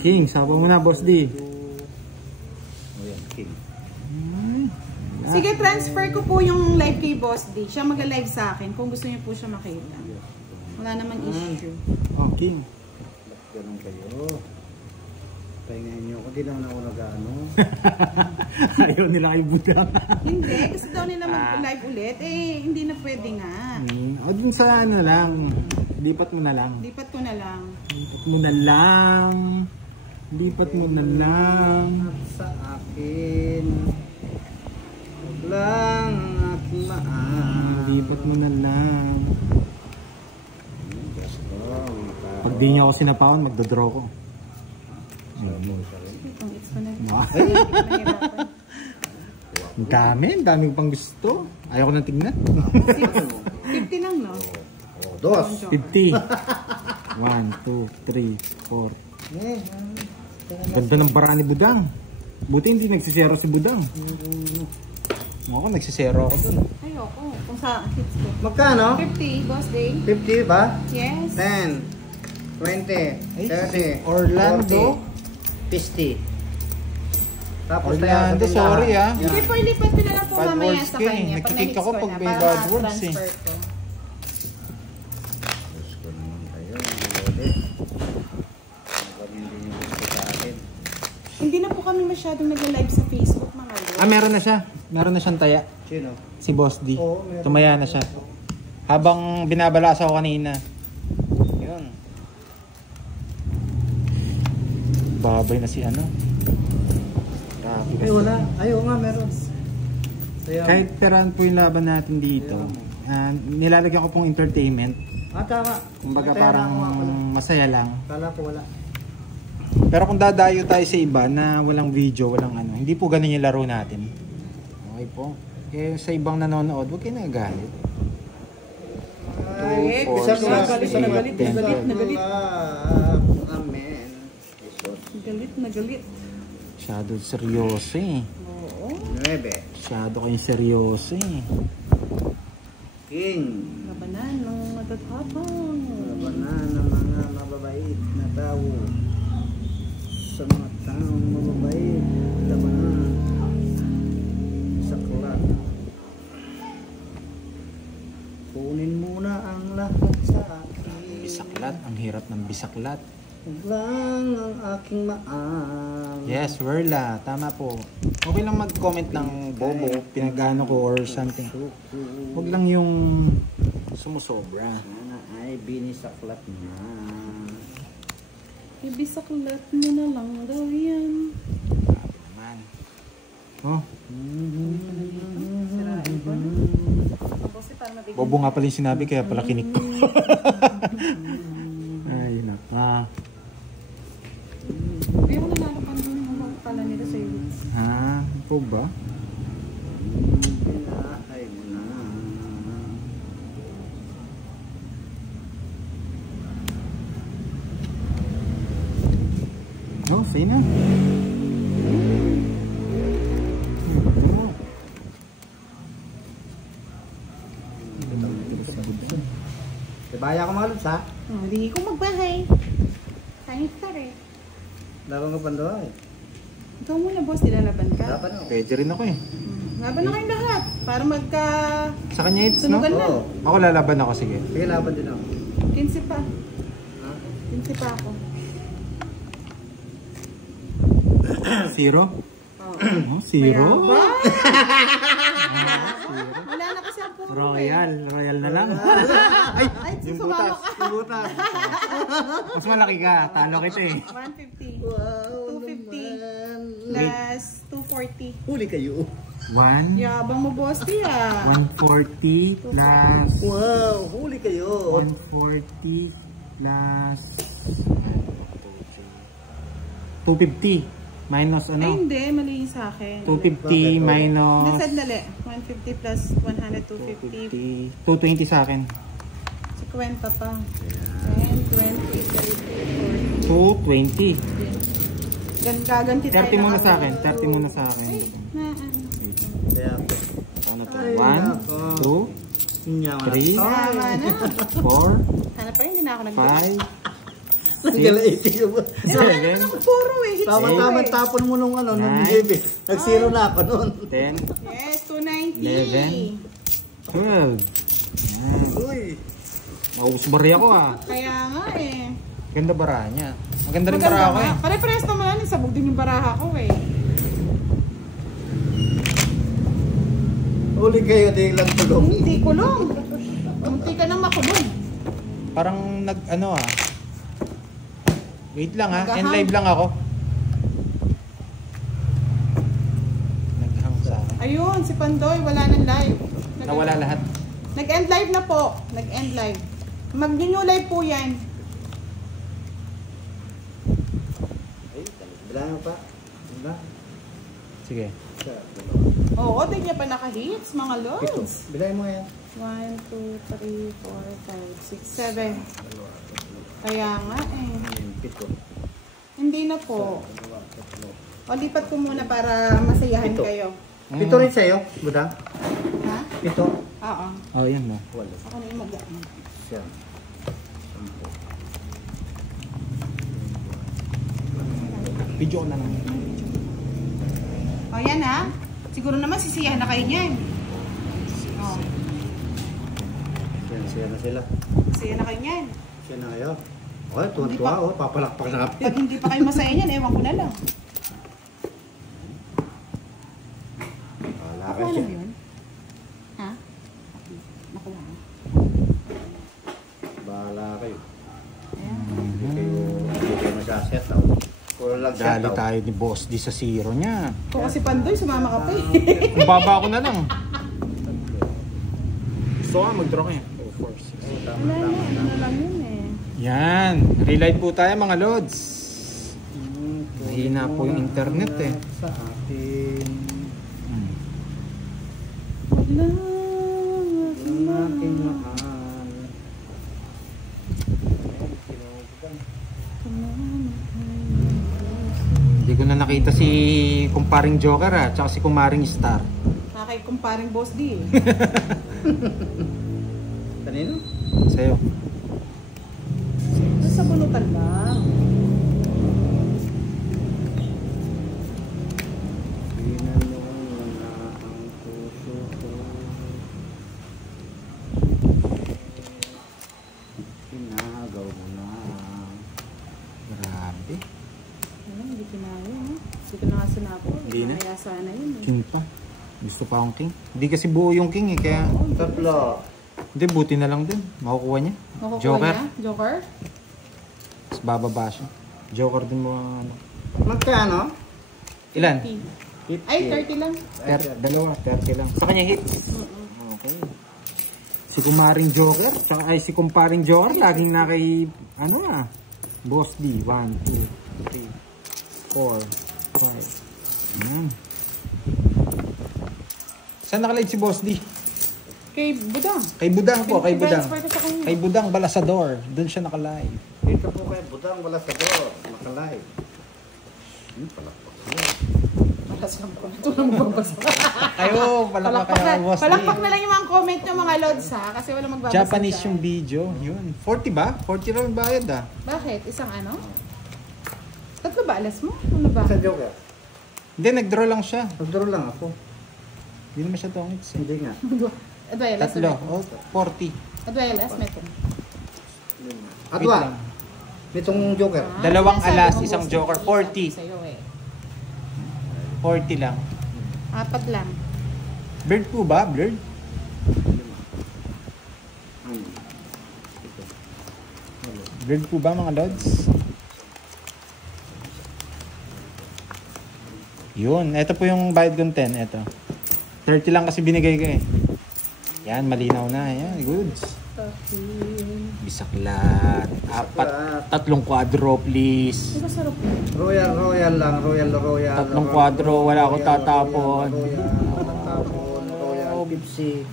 King, sapa mo na, Boss D. King. Sige, transfer ko po yung live kay Boss D. Siya mag-live sa akin kung gusto niyo po siya makita. Wala naman issue. Oh, King. Ganun kayo. Pahingahin niyo ako. Di naman ako nag-ano. Ayaw nila kayo budang. Hindi, kasi daw nila mag-live ulit. Eh, hindi na pwede nga. O dun sa ano lang. Lipat mo na lang. Lipat ko na lang. Lipat mo na lang. Sa akin. Huwag lang ang aking Lipat mo na lang. Gusto. Pag di niya ako sinapawan, magdodraw ko. Itong it's ko na rin. Wow. Ang dami ko pang gusto. Ayaw ko nang tignan. 50 lang, no? Oh, dos. 50. 1, 2, 3, 4. Ganda ng bara ni Budang. Buti hindi nagsisero si Budang. Ako, nagsisero ako dun. Ayoko. Kung sa hits ko. Magkano? 50, Boss Day. 50 ba? Yes. 10, 20, 30, Orlando. 40, 50. Tapos Orlando, sorry ah. Hindi po, ilipat ko na lang po Bad mamaya words sa ka eh. kanya. Nakikik na-hits ako ko pag na, may para bad words eh. transfer ko. Gusto naman kayo. Lode. Hindi nyo gusto sa akin. Hindi na po kami masyadong nag-live sa Facebook, mga lods. Meron na siya. Meron na siyang taya. Sino? Si Boss D. Oo, meron. Tumaya na siya. Habang binabalasa ko kanina. Yun. Babay na si ano. Grabe Ay, kasi. wala. Ay, oo nga, meron. Kaya, Kahit peraan po yung laban natin dito. Nilalagyan ko pong entertainment. tama. Kumbaga Kaya parang na ako nga pala. masaya lang. Kala ko wala. Pero kung dadayo tayo sa iba na walang video, walang ano, hindi po ganun yung laro natin. Okay po. Eh, sa ibang nanonood, huwag kayo nagagalit. Ay, Two, four, bisa six, na galit na eight, galit, 10, galit na galit. Amen. Jesus. Galit na galit. Masyado seryoso eh. Oo. 9. Masyado kayong seryoso eh. King. Labanan ng matatapang. Labanan ng mga mababait na tao. Sa mga taong mababait. Labanan. Saklat. Kunin muna ang lahat sa akin. Bisaklat. Ang hirap ng bisaklat. Huwag lang ang aking maang. Yes, Werla. Tama po. Okay lang mag-comment ng bobo, pinagano ko or something. Huwag lang yung sumusobra. Sana ay binisaklat na. Ibisaklat mo na lang daw yan. Grabe naman. Oh, Sirain ko na. Tapos para mabigyan. bobo nga pala yung sinabi kaya pala kinik ko. Ay, naka. Ay, wala lalo pa naman yung pala nila sa YouTube. Ah, Po ba? Pinahay mo na. Oh, sige na. Baya ko mga lods ha. Hindi ko magbahay. Thanks ka rin. Laban ka Pandoy. Ikaw muna boss, nilalaban ka. Laban ako. Pwede rin ako eh. Laban na kayong lahat. Para magka... Sa kanya hits, no? Sunugan na. Oo. Ako lalaban ako, sige. Sige, laban din ako. 15 pa. Ha? 15 pa ako. 0? Oo. Oh, 0? Mayabang. Wala na kasi ang puro Royal. Royal na lang. Ay, Yung susumama butas. ka. Butas. Mas malaki ka. Talo kita eh. 150. Wow 250. Plus 240. Huli kayo. 1, Yabang mo boss ah. 140 plus... Wow, huli kayo. 140 plus... 250 minus Ay ano? hindi, mali yung sa akin. 250 minus... Hindi, sandali. 150 plus 100, 250. 220 sa akin. 50 pa. 10, 20, 30, 220. 40. Gaganti tayo 30 muna ng sa akin. ano. 30 muna sa akin. Na, ano. Kaya, Ano to? Ay, nako. 1, 2, Nyaman. 3, Tama na. 4, Hanap pa rin, hindi na ako 5, Nagalaiti ka ba? 7, Puro eh. hits Tama-tama eh. tapon mo nung ano, nung Nine. BJB. Nag-zero na ako noon. 10, Yes, 290. 11. 12. Yan. Uy. Maubos bari ako ah. Kaya nga eh. Ganda bara niya. Maganda rin bara ako eh. Pare-pares naman yan. Sabog din yung baraha ko eh. Huli kayo, di lang tulong. Hindi kulong. Munti ka nang makulong. Parang nag ano ah. Wait lang ha. Naghahang. End live lang ako. Naghang sa akin. Ayun, si Pandoy, wala nang live. Nawala lahat. Nag-end live na po. Nag-end live. Mag-new live po yan. Ay, bilang pa. Bilang. Sige. Oo, di niya pa naka-hits, mga Pito. lods. Bilang mo yan. 1, 2, 3, 4, 5, 6, 7. Kaya nga eh. Pito. Hindi na po. O, lipat ko muna para masayahan Pito. kayo. Pito rin sa'yo, Budang. Ha? Pito. Oo. Oh, yan mo. Wala. Ako na yung mag-ano. Siya. Sampo. Video ko na lang. O, yan ha. Siguro naman sisiyahan na kayo niyan. O, Siya na sila. sisiyahan na kayo niyan. Siya na kayo. Okay, Hindi tuwa-tuwa pa. ako. Papalakpak na kami. Pag hindi pa kayo masaya niyan, ewan ko na lang. Wala Ako kayo. ano yun? Ha? Nakuha. Bahala kayo. Ayan. Hindi kayo masyaset daw. Puro lang set Dali daw. tayo ni boss di sa 0 niya. Kung kasi Pandoy, sumama ka pa eh. Ang baba ko na lang. Gusto ka mag-draw kaya. 4, 6. Tama, Wala na, tama, ano tama. lang yun eh. Yan. Relive po tayo mga lods. Mahina po yung internet eh. Sa atin. Wala. Ang aking mahal. Hindi ko na nakita si kumparing Joker ah. Tsaka si kumaring Star. Nakakikumparing boss di eh. Kanino? Sa'yo. Sa bunutan lang. Ginanong mo na ang puso ko. Pinagaw mo na. Grabe. Ano, hindi kinaya ha. Hindi ko na nga sinapo. Hindi na? Kaya sana yun eh. King pa. Gusto pa akong king. Hindi kasi buo yung king eh. Kaya Tatlo. hindi, buti na lang din. Makukuha niya. Makukuha Joker. niya? Joker? Tapos bababa siya. Joker din mo ano. Magkano? Ilan? 30. Ay, 30 lang. Dalawa, 30 lang. Sa kanya hits. Okay. Si kumaring Joker, ay si kumparing Joker, laging na kay, ano ah, Boss D. 1, 2, 3, 4, 5. Ayan. Saan naka-live si Boss D? Kay Budang. Kay Budang po, kay Budang. Transfer ko sa kanya. Kay Budang Balasador. Doon siya naka-live. Dito po kay Budang, wala sa door. Nakalive. Palakpak siya. Malasan ko. Ito na magbabasa. Kayo, palakpak kaya Boss D. Palakpak na lang yung mga comment ng mga lods ha. Kasi wala magbabasa. Japanese dyan. yung video. Yun. 40 ba? 40 raw yung bayad ah. Bakit? Isang ano? Tatlo ba alas mo? Ano ba? Sa Joker. Hindi, nag-draw lang siya. Nagdaro lang ako. Hindi naman siya tongits eh. Hindi nga. Adway alas. Tatlo. Oh, 40. Adway alas. Metin. Adwa. Nitong Joker. Dalawang sabi alas, mo, isang boss, joker, sabi 40. ko sa'yo eh. 40 lang. 4 lang. Bird po ba? Bird? Bird po ba mga lods? Yun. Ito po yung bayad content. Ito. 30 lang kasi binigay ko eh. Yan. Malinaw na. Yan. Goods. Bisaklat. Tatlong quadro please. Diba sarap yun? Royal lang. Royal. Tatlong quadro. Wala akong tatapon. Royal. Pipsi.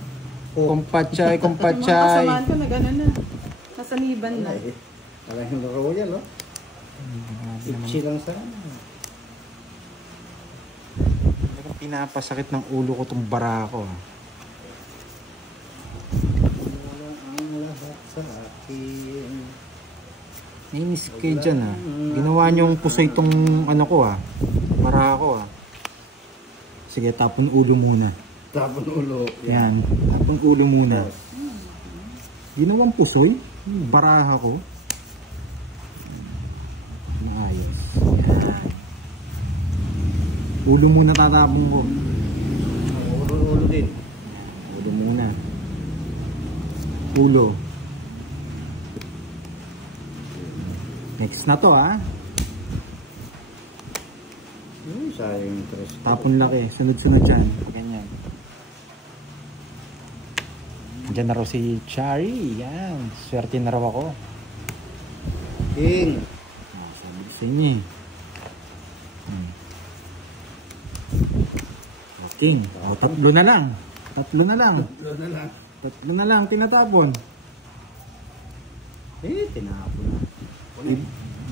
Kumpatchay. Mga kasamaan ko na gano'n na. Nasaniban na. Alam yung Royal, oh. Pipsi lang sa Pinapasakit ng ulo ko tong bara ko. wala ang lahat sa akin. Nainis kayo dyan ah. Ginawa niyong pusoy tong ano ko ah. Bara ko ah. Sige, tapon ulo muna. Tapon ulo. Yan. Tapon ulo muna. Ginawang pusoy? Baraha ko. Maayos. Yan. Ulo muna tatapon ko. Ulo din. Ulo muna. Ulo. Next na to ah. Sayang yung tres. Tapon laki. Sunod-sunod dyan. Ganyan. Diyan na raw si Chari. Yan. Swerte na raw ako. King. Sabi ko sa inyo eh. King. O, tatlo na lang. Tatlo na lang. Tatlo na lang. Tinatapon. Tinapon na.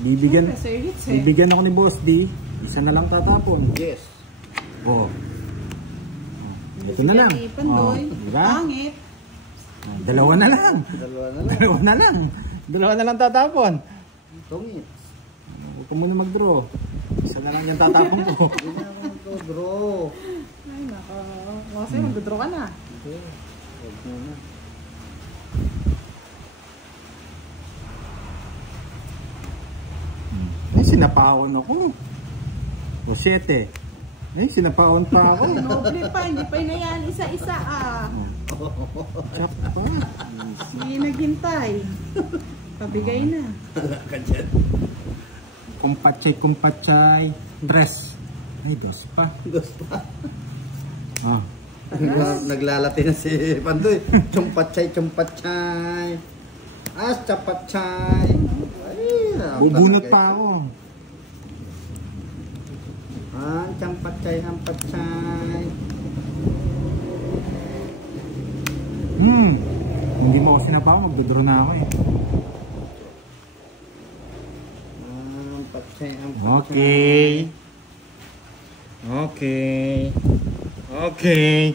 Bibigyan. Sir hits eh. Bibigyan ako ni Boss D. Isa na lang tatapon. Yes. Oh. Ito na lang. Oh, diba? Pangit. Dalawa na lang. Dalawa na lang. Dalawa na lang. Dalawa na lang tatapon. Tungit. Huwag ka muna mag-draw. Isa na lang yung tatapon ko. Hindi na ako mag-draw. Ay nako. Kasi mag-draw ka na. Hindi. Huwag muna. Ay, sinapawon ako. O, 7. Ay, sinapawon pa ako. Noble pa. Hindi pa inayan. Isa-isa ah. Chop pa. Hindi naghintay. Pabigay na. Wala ka dyan. Kumpatchay. Tres. Ay, dos pa. Gusto pa. Ah. Naglalati na si Pandoy. Chumpatchay. Chapatchay. Ay, Bubunot pa ako. Champatchay. Kung hindi mo ako sinapaw, magdodraw na ako eh. Champatchay. Okay.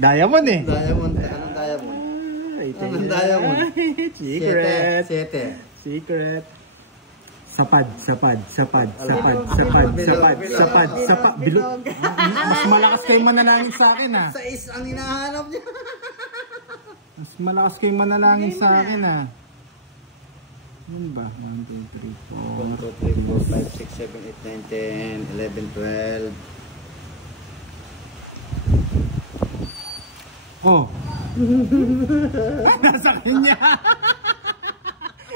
Diamond eh. Diamond. Anong diamond? Anong diamond? Secret. 7. Secret. Sapad. Bilog. Mas malakas kayo manalangin sa akin ah. 6 ang hinahanap niya. Mas malakas kayo manalangin sa akin ah. Ano ba? 1, 2, 3, 4. 1, 2, 3, 4, 5, 6, 7, 8, 9, 10, 11, 12. Oh. Nasa kanya.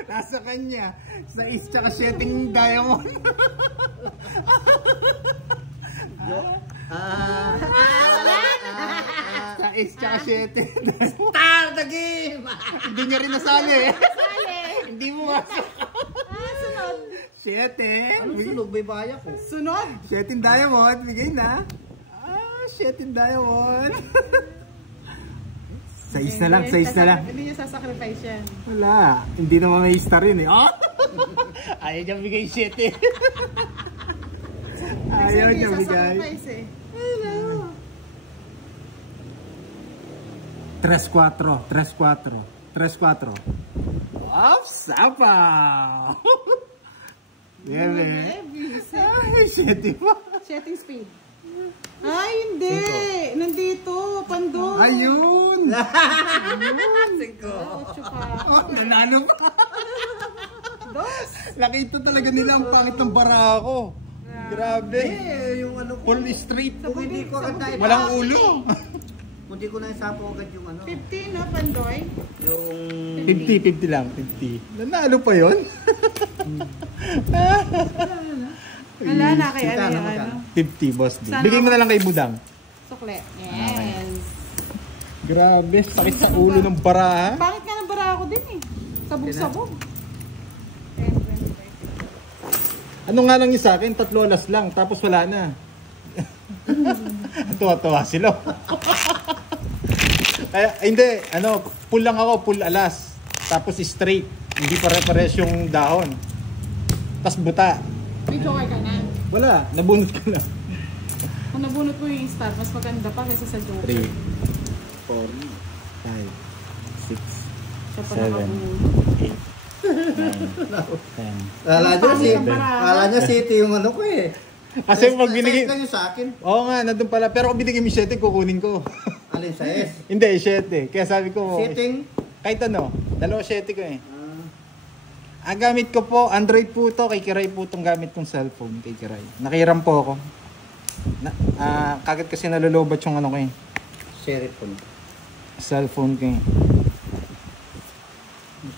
Nasa kanya. Sa is tsaka 7 diamond. Sa is tsaka 7. Start the game! Hindi niya rin nasali eh. Hindi mo masok. Sunod. 7. Anong sunog? May baya ko. Sunod! 7 diamond. Bigay na. 7 diamond. 6 na lang, 6 na lang. Hindi niya sasacrifice yan. Wala. Hindi naman may star yun eh. Oh! Ayaw niya bigay 7. Ayaw niya bigay. Sasacrifice eh. 3-4. 3-4. Off! Sapaw! Yan eh. Ay, 7 pa. Setting speed. Ay, hindi. Nandito. Pandong. Ayun! 5. 8 pa. Nanalo pa. Dos. Nakita talaga nila ang pangit ng bara ko. Grabe. Yung ano ko. Full straight. Kung hindi ko agad na Walang ulo. Kung hindi ko na isapo agad yung ano. 50 na, Pandoy. Yung... 50 lang. 50. Nanalo pa yun? Wala na kay ano Magkano, yung magkano? ano. 50, boss D. Sana Bigay mo na lang kay Budang. Sukle. Yes. Grabe, sakit sa ulo ng bara ha. Bakit nga nang bara ako din eh? Sabog-sabog. 10, 20, 30. Ano nga lang yung sa akin, 3 alas lang, tapos wala na. Tuwa-tuwa sila. Ay, hindi, ano, full lang ako, full alas. Tapos straight, hindi pare-pares yung dahon. Tapos buta. May joker ka na. Wala, nabunot ko lang. Kung nabunot mo yung star, mas maganda pa kaysa sa joker. 3, 4, 5, 6, Siya pa 7, nakabunot. 8, 10. Kala niya city yung ano ko eh. Kasi pag binigay... Size lang yung sa akin. Oo nga, nandun pala. Pero kung binigay mo 7, kukunin ko. Alin sa S? Hindi, 7. Kaya sabi ko... Sitting? Kahit ano, 2 7 ko eh. Ang gamit ko po, Android po to. Kay Kiray po itong gamit kong cellphone. Kay Kiray. Nakiram po ako. Kagad kasi nalulobat yung ano ko eh. Share po. Cellphone ko eh.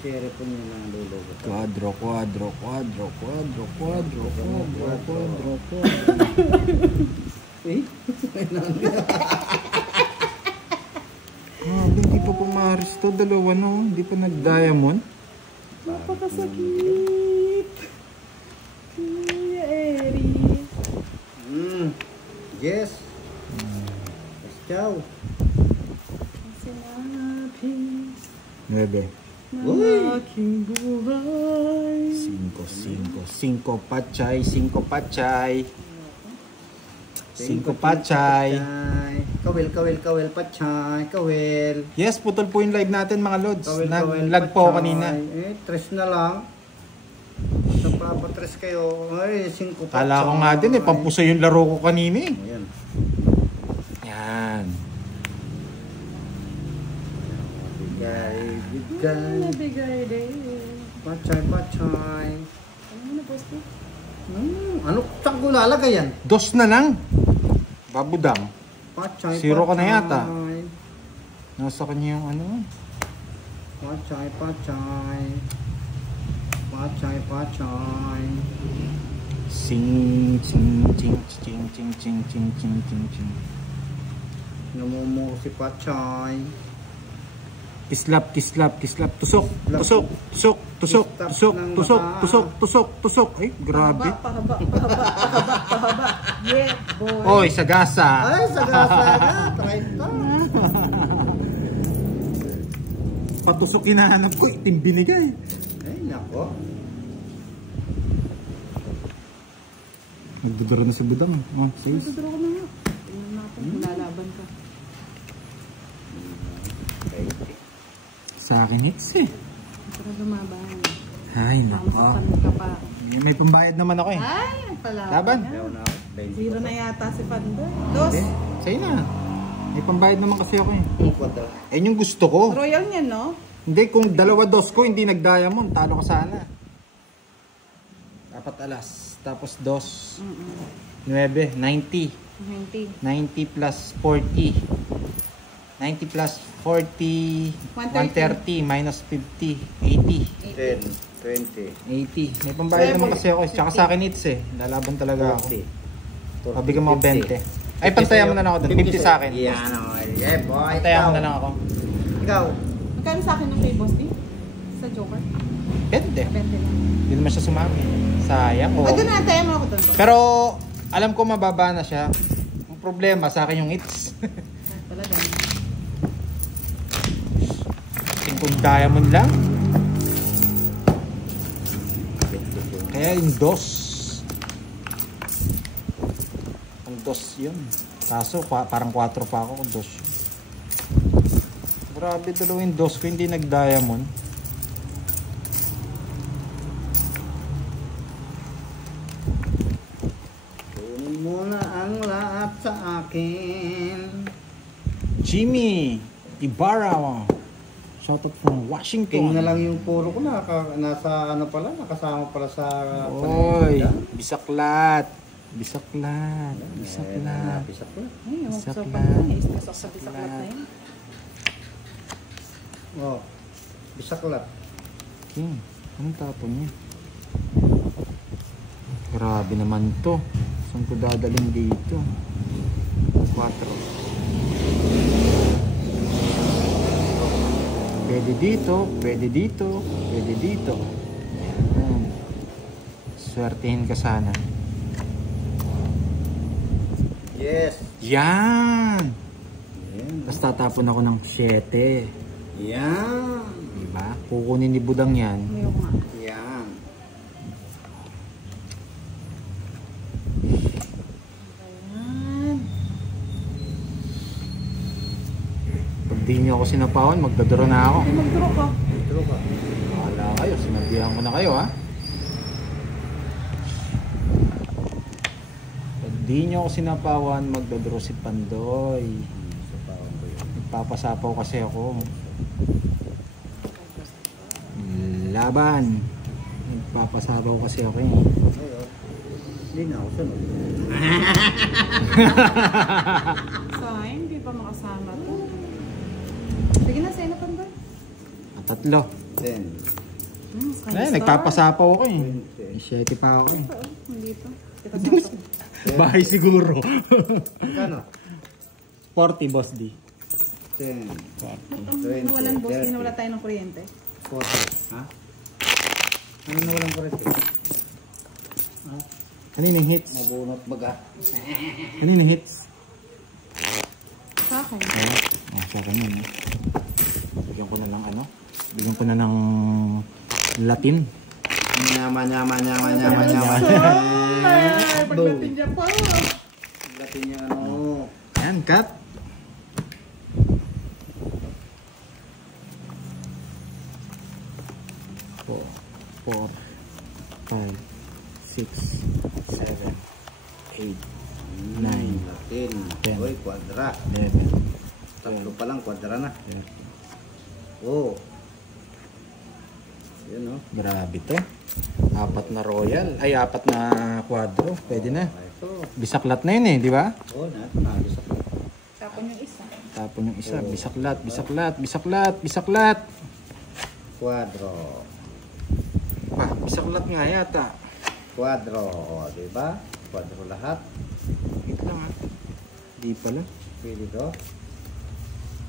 Share po niya ng lulo. Quadro. Eh? Hindi pa pumaris to. 2 no. Hindi pa nag-diamond. Napakasakit. Kuya Eri. Yes. Ciao. Sinapis 9. ng aking buhay. 5 pachay. 5 pachay. Kawil, pachay, kawil. Yes, putol po yung live natin mga lods. Kawil, Nag-lag po pachay. kanina. Tres na lang. Sa papatres kayo. Ay, 5 pachay. Kala ko nga din eh, pampusa yung laro ko kanina eh. Ayan. Yan. Bigay. Nabigay din. Pachay. Ano na, boss? Ano? Saan ko lalagay yan? 2 na lang. Babudang. Pachay. 0 ka na yata. Nasa kanya yung ano. Pachay. Sing ching. Namumuo si Pachay. Kislap. Tusok. Ay, grabe. Pahaba. Yeah, boy. Oy, sagasa. Ay, sagasa na. Try pa. Patusok hinahanap ko, itim binigay. Ay, nako. Nagduduro na si Budang. Oh, sige. Tuturo ko na nga. Tingnan natin kung lalaban ka. Sa akin hits eh. Para lumaban. Ay, nako. Mapapan ka pa. May pambayad naman ako eh. Ay, nagpalaban Laban. na. 0 na yata si Pandoy. 2. Sa'yo na. May pambayad naman kasi ako eh. Kwata. Ayun yung gusto ko. Royal niyan, no? Hindi, kung 2 2 ko, hindi nag-diamond. Talo ka sana. 4 alas. Tapos 2. 9. 90. 90. 90 plus 40. 90 plus 40. 130 minus 50. 80. 10, 20, 80. May pambayad naman kasi ako. Tsaka sa akin hits eh. Lalaban talaga ako. 40. Pabigyan mo ako 20. Ay, pantayan mo na lang ako doon. 50 sa akin. Yan o. Yeah, boy. Pantayan mo na lang ako. Ikaw. Magkano sa akin ng kay boss, di? Sa Joker? Depende. Depende lang. Hindi naman siya sumami. Sayang. O, doon na, antayin mo ako doon. Pero alam ko mababa na siya. Ang problema sa akin yung hits. Wala din. Kung diamond lang. Kaya yung dos. Ang dos yun. Kaso parang 4 pa ako kung dos. Grabe dalawa yung dos ko, hindi nag-diamond. Kunin mo na ang lahat sa akin. Jimmy Ibarra. Shoutout from Washington. King na lang yung puro ko nasa ano pala, nakasama pala sa Oy, panimula. bisaklat. Bisaklat. Bisaklat. Bisaklat. Ay, ewan ko sa Bisaklat. pagkain. Stress ako sa bisaklat na yun. Oh. Bisaklat. King, anong tapon niya? Grabe naman to. Saan ko dadalhin dito? 4. Pwede dito, pwede dito, pwede dito. Ayan. Swertihin ka sana. Yes. Yan! Yan. Tapos tatapon ako ng 7. Yan. Diba? Kukunin ni Budang yan. Ayaw nga. Yan. Ayan. Pag di niyo ako sinapawan, magdaduro na ako. Ay, mag-draw ka. Ito ka. Wala kayo, sinabihan ko na kayo ha. Pag di niyo ako sinapawan, magdaduro si Pandoy. Sa pawang ko yun. Nagpapasapaw kasi ako. Laban. Nagpapasapaw kasi ako eh. Ayun. Hindi na ako sunod. Sayang, hindi pa makasama to. Sige na, sa'yo na Pandoy. Tatlo. 10. Ay, nagpapasapaw ako eh. 20. 7 pa ako eh. Ito, nandito. Kita sa Bahay siguro. Magkano? 40 boss D. 10. Nawalan boss, nawala tayo ng kuryente. 40. Ha? Ano na walang korete? Ha? Ano yung hits? Mabunot baga. Ano yung hits? Sa akin. Oh, sa akin yun. Bigyan ko na ng ano? Bigyan ko na ng Latin. Nyama. Ay, pagdating niya pa. Latin niya ano. Yan, cut. Four, 5, 6, 7, 8, 9, Latin. 10. Uy, kwadra. 11, Tatlo pa lang, kwadra na. 13. Oh. Yan oh. Grabe to. 4 na royal. Ay, 4 na quadro. Pwede na. Ito. Bisaklat na yun eh, di ba? Oh, nato na. Bisaklat. Tapon yung isa. Tapon yung isa. Bisaklat, bisaklat, bisaklat, bisaklat. Kwadro. Pa, bisaklat nga yata. Kwadro. O, diba? Kwadro lahat. Wait lang ha. Di pala. Pwede to.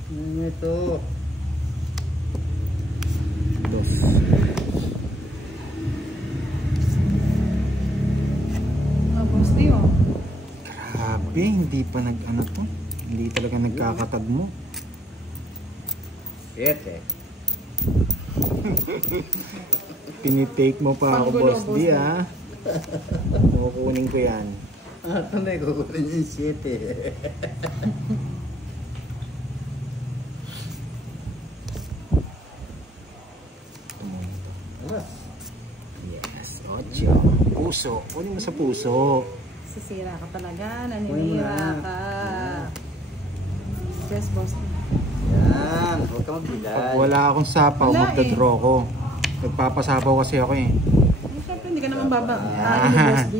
Ano ito? Dos. Boss, di oh. Grabe, hindi pa nag-ano to. Hindi talaga nagkakatag mo. 7. Tinitake mo pa ako, Panggulo, boss boss D D. ha. Kukunin ko yan. Ito na kukunin yung 7. Alas. Yes, 8. Puso. Kunin mo sa puso. Sisira ka talaga, Uy, naninira ma. ka. Yes, boss. Yan. Huwag ka magbigay. Pag wala akong sapaw, Wala magdadraw ko. Nagpapasapaw kasi ako eh. Ay, syempre, hindi ka naman baba. Ano ni boss D?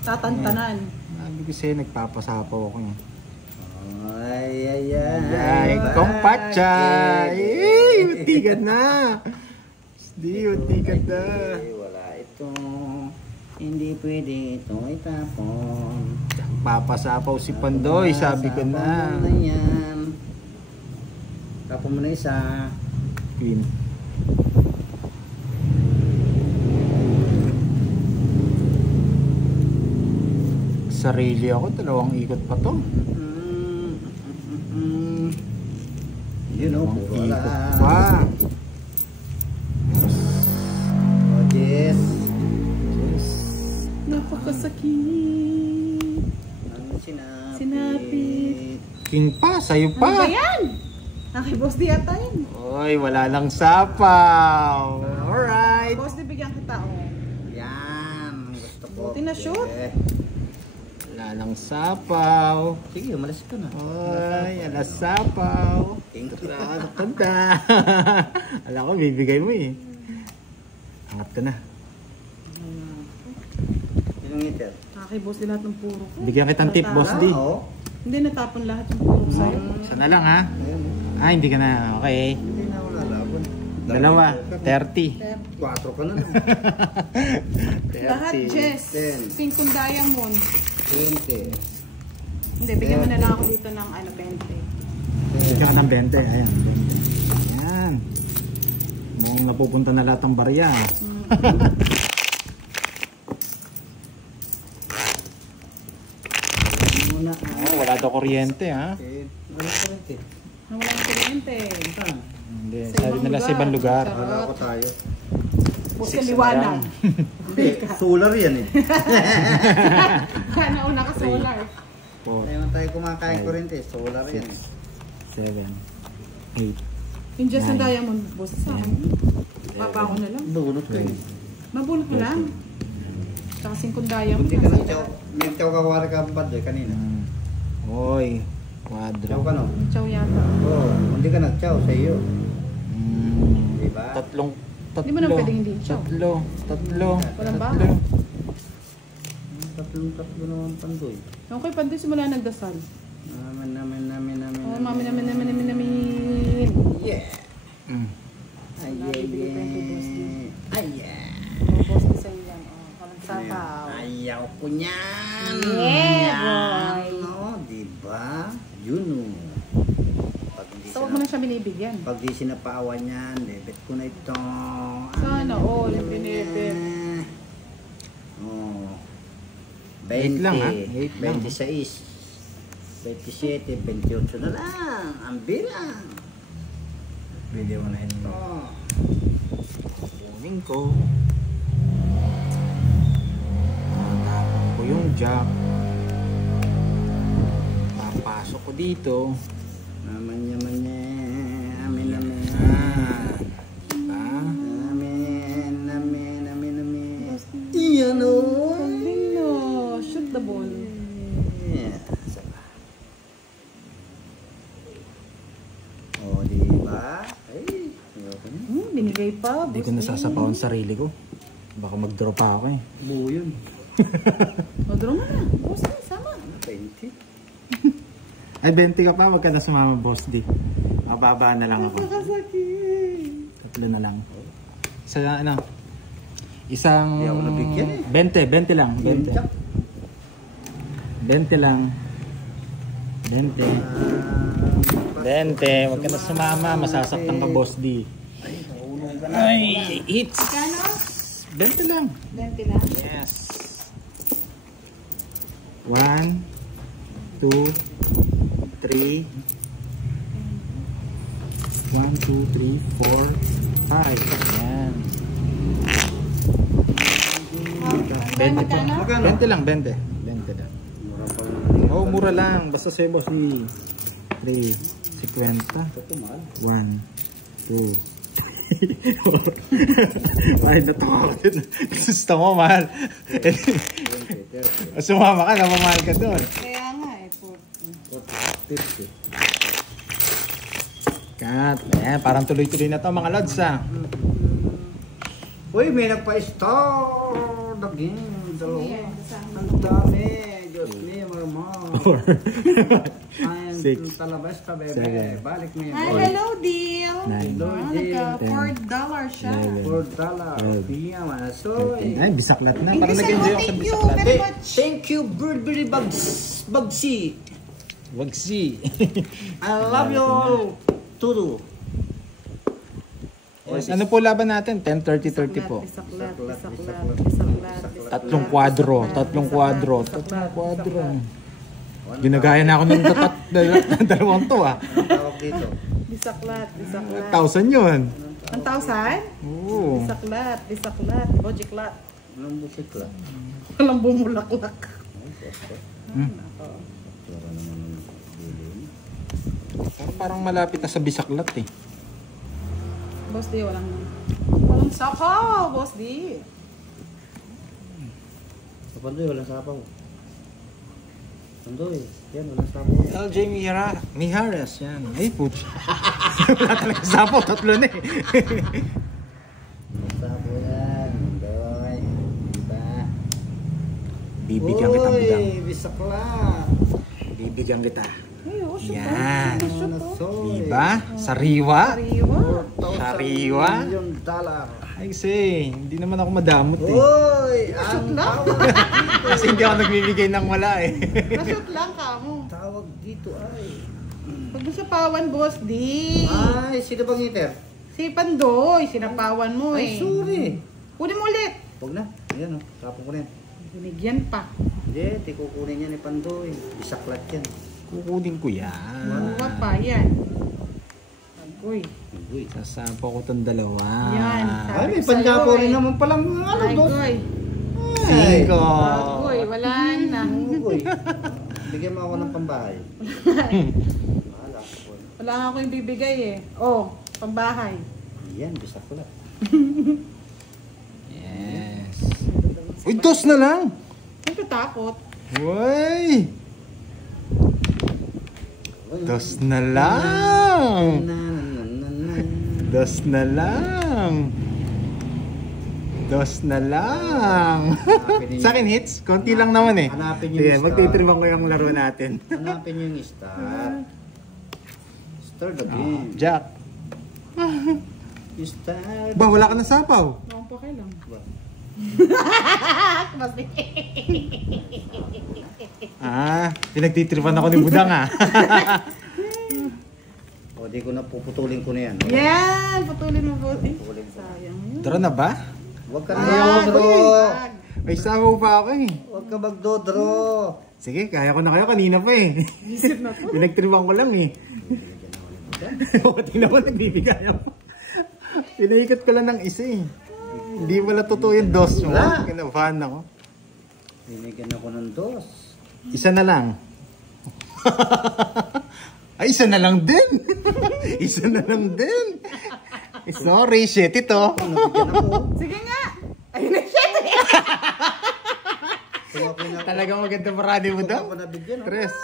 Tatantanan. Sabi ko sa'yo, nagpapasapaw ako eh. Ay. Ay, kompatchay! Eh, utigan na! Di, utigan na. Wala ito. Hindi pwede ito itapon. Papasapaw si Pandoy, sabi ko na. Tapon mo na yan. Tapon mo na isa. Queen. sarili ako. 2 ikot pa to. You know, 2 puro ikot lang. pa. Oh, yes. Napakasakit. Ang sinapit. Sinapit. King pa, sa'yo Ano ba pa. yan? Aki, boss, di ata yun. Oy, wala lang sapaw. Alright. Boss, di bigyan kita, oh. Yan. Gusto ko. Buti na shoot. Wala lang sapaw. Sige, umalis ka na. Oy, wala sapaw. Thank you. Ano kanta? Alam ko, bibigay mo eh. Angat ka na. Ilang meter? Aki, boss, di lahat ng puro ko. Bigyan kitang tip, boss D. Oo. Hindi natapon lahat yung puro sa'yo. Isa na lang ha. Ayun. Ah, hindi ka na. Okay. Hindi na ako lalabon. 2, 30. 4 ka na lang. Lahat, Jess. 10. Pinkong diamond. 20. Hindi, bigyan mo na lang ako dito ng 20. Bigyan ka ng 20. Ayan, 20. Ayan. Mukhang napupunta na lahat ng barya. Muna. Oh, wala daw kuryente ha. Wala ka rin eh. Walang kuryente. Saan? Hindi, Sa sabi ibang nila sa lugar. ibang lugar. Charot. Wala ko tayo. Boss, kaliwanag. Hindi, solar yan eh. Sana una ka solar. 4, Ayaw tayo kumakain ko rin eh. Solar yan eh. 7, 8. Yung Jess ng Nine. diamond, boss, sa akin. Papa ko na lang. Bunot ko eh. Mabulot mo lang. Saka 5 diamond. Hindi ka nagtaw. Nagtaw ka wari ka bad eh kanina. Oy, Nagtaw ka quadro. no? Chow yata. Oo. Hindi ka nagtaw sa iyo. Mm, Diba? Tatlong. Hindi mo naman pwedeng hindi chow. Tatlo. Walang ba? Tatlo naman pandoy. Okay, pandoy simula nagdasal. Namin. Oh, mami namin. Yeah. Mm. Ay, Bibigay pa yung kay Boss D. Ay, yeah. Oh, boss, isa yan. Oh, walang sapaw. Ayaw ko niyan. Yeah, Yan, boy. no, diba? Yun o. Pag di So, huwag mo na siya binibigyan. pag di sinapaawan yan, debit ko na ito. Sana all, yung naman binibit. yan? Oh. Wait 20, lang, ha? Wait lang. 26, 27, 28 na lang. Ang bilang. Video mo na yun. Oh. Kunin ko. Tatapon ko yung jack. Papasok ko dito. Naman. Amin. Diba? Amin. Iyan o. Galing no. Shoot the ball. Yeah. Oh, diba? Ay, ayoko na. Binigay pa. Hindi ko boss. nasasapawan sarili ko. Baka mag-draw pa ako eh. Buo yun. O, draw mo na. Boss, sama. 20. Ay, 20 ka pa. Wag ka na sumama, boss D. Mababa na lang ako. Nakasakit. Tatlo na lang. Isa na, ano? Isang... Hindi ako nabigyan eh. 20 lang. 20 lang. 20. 20. Wag ka na sumama. Masasaktan ka, boss D. Ay, hits. Kano? 20 lang. 20 lang. Yes. 1, 2, 3. 1, 2, 3, 4, 5. Yan. 20 Magkano? Magkano? 20 lang, 20. 20 lang. Mura pa lang. Oh, mura lang. Basta sa'yo, boss D. 3, 50. Ito mahal. 1, 2, 3, 4. Ay, natawa ko din. Gusto mo, mahal. 20, 30, Sumama ka, namamahal ka doon. Kaya nga eh. 50. Kat, ayan, parang tuloy-tuloy na to mga lods ah. Uy, may nagpa-star. Daging. Dalawa. Ayan, basahin mo. Ang dami. Diyos niya, marama. 4, Ay, Six, talabas pa, bebe. seven. Balik mo Hi, yan. hello, deal. 9, Nagka $4 siya. $4. Piya, manasoy. Ay, bisaklat na. Thank Parang you, nag-enjoy sir. ako sa Thank you bisaklat. very much. Thank you, Burberry Bugsy. Wag si. I love you all. Tudo. Yes, ano po laban natin? 10-30-30 po. Isaklat. Isaklat. Tatlong kwadro. Ginagaya na ako ng dalawang to ah. Anong tawag dito? Bisaklat. 1,000 yun. 1,000? Oo. Bisaklat. Bojiklat. Anong busikla? Walang bumulaklak. Parang malapit na sa Bisaklat eh. Boss D, walang sapaw, Boss D. Sa Pandoy, walang sapaw. Pandoy, yan, walang sapaw. LJ Mijares, yan. Ay, putz. Wala talaga sapaw, 3 na eh. Walang sapaw yan, Pandoy. Diba? Bibigyan kita, budang. Uy, bisakla. Bibigyan kita. Ay, oh, shoot. Yan. Shoot, oh. Diba? Sariwa. Sariwa. Sariwa. $1,000,000. Ay, say, hindi naman ako madamot eh. Uy, Shoot ang lang. tawag dito. Kasi hindi ako nagbibigay ng wala eh. Na-shoot lang ka mo. Tawag dito ay. Huwag mo sapawan, Boss D. Ay, sino bang iter? Si Pandoy, sinapawan mo Ay, eh. sorry. Kunin mo ulit. Huwag na. Ayan o, tapon ko na yan. Binigyan pa. Hindi, di kukunin yan ni Pandoy. Bisaklat yan. Kukunin ko yan. Buka pa, yan. Agoy. Uy. Sasampa ko tong dalawa. Yan. Ay, may panyapo rin naman palang ano doon. Agoy. Ay, Cinco. Agoy, wala na. Uy. Bigyan mo ako ng pambahay. Wala ko. Wala nga ako yung bibigay eh. Oh, pambahay. Yan, bisaklat. Yes. Uy, 2 na lang. Nagtatakot. Uy. 2 na lang. 2 na lang. 2 na lang. Sa akin hits, konti lang naman eh. Hanapin yung Sige, star. magtitripan ko yung laro natin. Hanapin yung star. Star the game. Jack. Star. Ba, wala ka ng sapaw. Ako pa kailang. Ba? Mas Pinagtitripan ako ni Budang ah. O, di ko na puputulin ko na yan. Yan! Putulin mo po. Eh, Putulin ko. sayang yun. Draw na ba? Huwag ka na Wag. magdodro. Wag. May sapaw pa ako eh. Huwag ka magdodro. Sige, kaya ko na kayo kanina pa eh. Isip na po. Pinagtripan ko lang eh. Pati naman nagbibigay ako. Pinaikot ko lang ng isa eh. Hindi wala totoo yung 2 mo. Wala. Kinabahan ako. Binigyan ako ng 2. Isa na lang. Ay, isa na lang din. Isa na lang din. Sorry, shit ito. Nabigyan ako. Sige nga! Ayun na siya! Kung ako na Talagang maganda parade mo daw. ako nabigyan. Tres.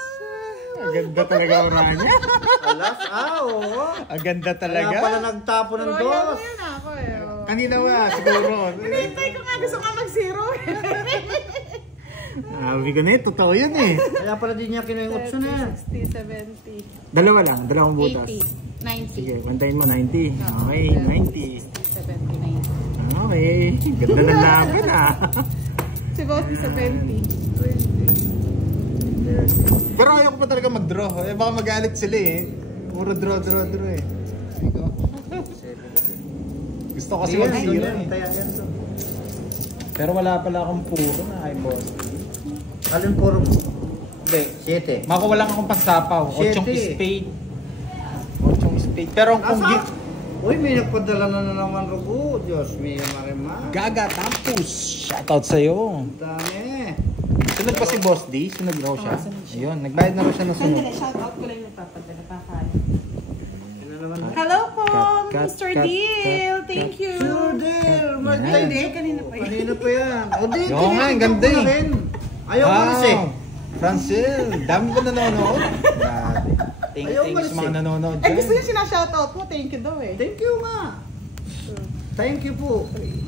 Ang ganda talaga parade niya. Alas, oo. Ang ganda Kaya talaga. pala nagtapo ng Royal 2. mo yun ako eh. oh. Kanina ba, siguro. Hinihintay ko nga, gusto nga mag-zero eh. Sabi ko na eh, totoo yun eh. Kaya pala din niya kinuha yung 8 na yan. 60, 70, Dalawa lang, dalawang butas. 80, 90. Sige, pantayin mo, 90. Okay, 90. 70, 90. Okay, ganda ng laban ah. Si Boss, 70. Pero ayaw ko pa talaga mag-draw. Eh, baka magalit sila eh. Puro draw eh. Gusto ko kasi mag-zero eh. Kaya yan to. Pero wala pala akong puro na ay boss. Alin puro mo? Hindi. 7. Mako wala akong pangsapaw. 8 Siyete. spade. 8 spade. Pero kung Asa? Uy, may nagpadala na naman rugo. Diyos, may marima. Gaga tapos. Shoutout sa'yo. Ang dami. Sunod pa si Boss D. Sunod raw siya. Ayun, nagbayad na raw siya ng sunod. Sandali, shout out ko lang yung papadala pa kaya. Sino naman? Hello po, Cut, Mr. cut, Deal. cut, Thank you. Sure, dear. Yan. Hindi, kanina pa yun. Kanina pa yan. O, di, Oo nga, ang ganda ko na eh. rin. Ayaw ko rin eh. Francil, dami ba nanonood? Grabe. Thank Ayaw you umalis sa mga eh. nanonood Eh, gusto dyan. niya sinashoutout mo. Thank you daw eh. Thank you nga. Thank you po.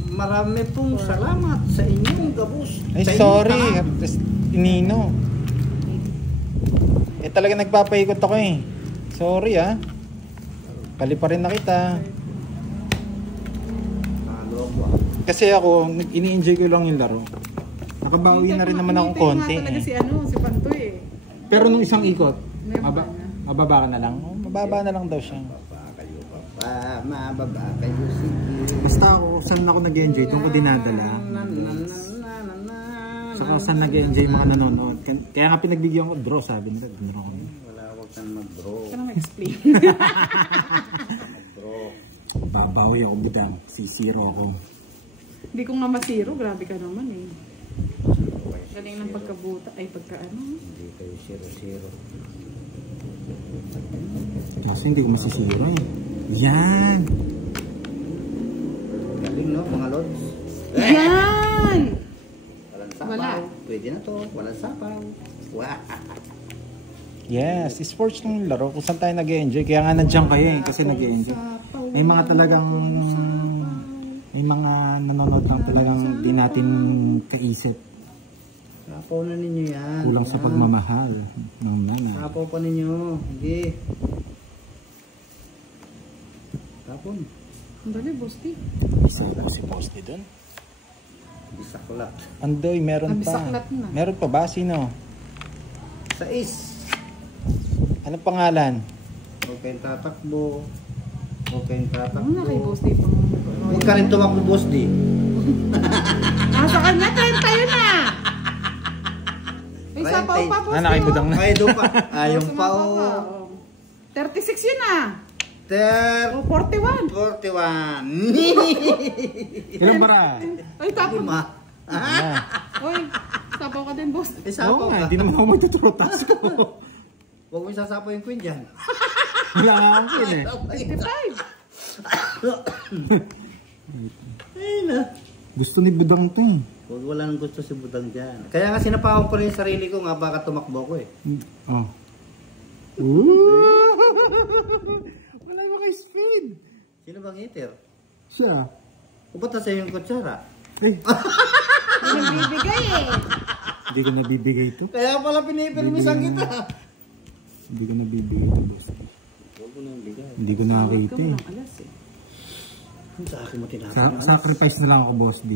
Marami pong salamat sa inyong gabos. Ay, Sa inyong sorry. tahan. Inino. Eh, talaga nagpapaikot ako eh. Sorry ah. Pali pa rin na kita. Talo ako. Kasi ako, ini-enjoy ko lang yung laro. Nakabawi na rin naman akong konti Talaga si eh. si Pantoy eh. Pero nung isang ikot, May mababa. mababa ka na lang. Oh, mababa na lang daw siya. Mababa kayo sige. Basta ako, saan ako nag-enjoy, doon ko dinadala. Saka saan nag-enjoy mga nanonood. Kaya nga pinagbigyan ko, draw sabi nila. Draw kami. Wala, huwag kang mag-draw. Kaya mag-explain. Mag-draw. Babawi ako budang. Sisiro ako. Hindi ko nga masiro. Grabe ka naman eh. Galing ng pagkabuta. Ay, pagkaano. Hindi kayo 0-0. Kaso hindi ko masisiro eh. Yan! Galing no, mga lods. Yan! Walang sapaw. Wala. Pwede na to. Walang sapaw. Wah. Yes, sports ng laro kung saan tayo nag-enjoy. Kaya nga nandiyan kayo eh, kasi nag-enjoy. May mga talagang, may mga nanonood lang talagang di natin kaisip. Sapaw na ninyo yan. Kulang sa pagmamahal ng nanay. Sapaw pa ninyo. Hindi. Tapon. Ang dali, Bosti. Isa po si Posty doon. Bisaklat. Andoy, meron pa. Bisaklat na. Meron pa ba? Sino? Sa is. Anong pangalan? Huwag kayong tatakbo. Huwag kayong tatakbo. Ano na kay Bosti pang... Huwag ka rin tumakbo, boss di. Nasa kanya, 30 yun na! May sapaw pa, Bosti. Nakibudang na. Ay, doon pa. Ayong pa o. Oh. 36 yun ah! O, 41. 41. Ilan bara? Ay, tapon. 5. Ah. Oy, sapaw ka din, boss. Eh, Oo sapaw nga, ka. hindi naman ako magtuturotas ko. Huwag mo isasapaw yung queen dyan. Wala nga ako yun eh. 55. Ay na. Gusto ni Budang to eh. Huwag wala nang gusto si Budang dyan. Kaya nga sinapawan ko rin yung sarili ko nga baka tumakbo ko eh. Oh. Wala mo kay speed. Sino bang hitter? Siya. O ba't nasa yung kutsara? Ay, Nagbibigay eh. hindi ko nabibigay ito. Kaya pala pinipirmisan kita. Hindi ko nabibigay ito, boss. Huwag mo nang bigay. Hindi ko nakakita eh. Alas eh. Sa akin mo tinapin. Sacrifice na lang ako, boss D.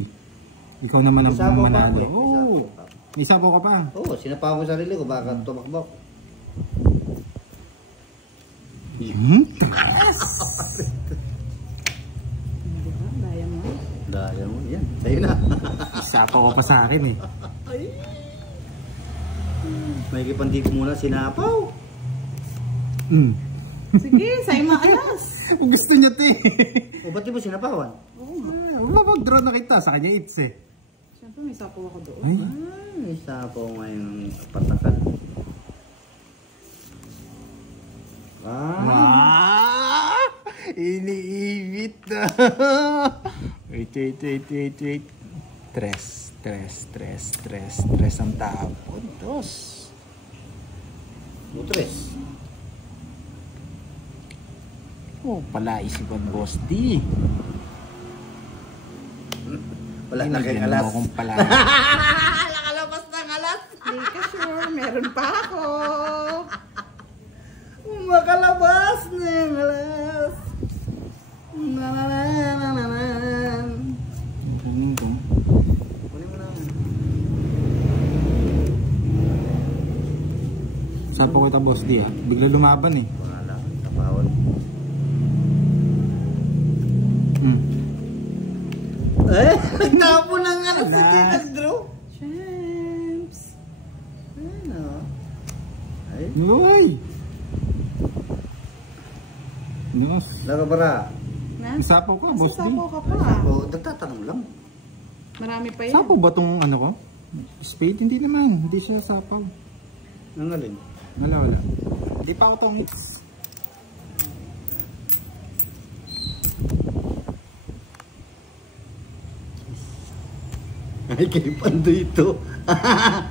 Ikaw naman ang Isapaw pa manalo. ako eh. Oo. Isapaw ka pa. Oo, sinapawan ko yung sarili ko baka tumakbo. Taas! Di ba? Daya mo. Daya mo. Yan. Sa'yo na. Isapaw ko pa sa akin eh. May kipandi ko muna sinapaw. Sige, sa'yo maalas. Kung gusto niya ito eh. O ba't di mo sinapawan? Oo nga. Wala mag-draw na kita. Sa kanya it's eh. Siyempre may sapaw ako doon. Ay. May sapaw ngayong patakan. Iniibit na. Wait. Tres ang tapon. Dos. Butres. Oh, pala isipan boss D. Wala na kayong Binigyan alas. mo akong pala. Nakalabas ng alas. Hindi ka sure, meron pa ako. Makalabas na yung alas. Nananananan. Kunin ko. Kunin mo na. Sapo kita boss D ah. Bigla lumaban eh. Wala. Tapawad. Eh, nagtapo ng alas sa Tinas, Drew. Champs. Ano? Ay. Uy! Nos. Nakabara. Na? Sapo ka boss D. Sapaw ka pa. O, nagtatanong lang. Marami pa yan. Sapo ba tong ano ko? Spade? Hindi naman. Hindi siya sapaw. Ang alin? Wala. Hindi pa ako tong hits. Ay, kay Pandoy ito.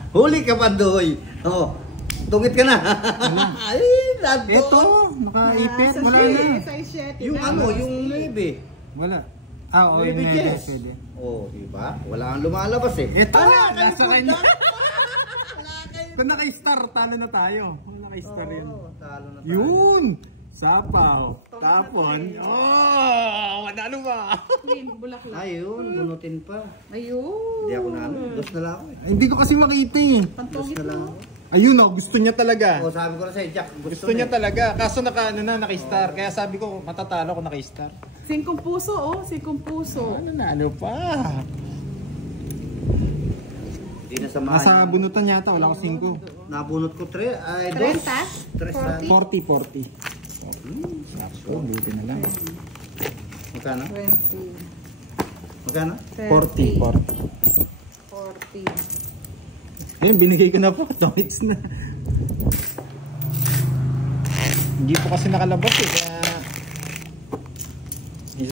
Huli ka, Pandoy. Oh, tungit ka na. Ay, lato. Ito, nakaipit. Sa Wala siya, na. sa siya, Yung tingnan ano, mo. yung nebe. Wala. Ah, oo, Nebe yung chess. pwede. Oh, diba? Wala kang lumalabas eh. Ito, Ala, nasa kayo kanya. punta. Wala kayo. Kung naka-star, talo na tayo. Kung naka-star yun. Oo, talo na tayo. Yun! Sapaw. Tapon. Oh! Manalo ba? Queen, bulaklak. Ayun, bunutin pa. Ayun. Hindi ako nalo. Dos na lang ako eh. Ay, hindi ko kasi makita eh. Dos Pantogit na lang mo. ako. Ayun oh, gusto niya talaga. Oh, sabi ko na sa'yo, Jack. Gusto niya talaga. Kaso naka-star. Kaya sabi ko, matatalo ko naka-star. 5 puso, oh. 5 puso. Nanalo pa. Hindi na samahan. Nasa bunutan yata, wala ko 5. Nabunot ko 3. Ay, 30? 40. Sakto, buti na lang. Magkano? 20. Magkano? 40. 40. Ayun, binigay ko na po. 2 hits na. Hindi po kasi nakalabas eh. Kaya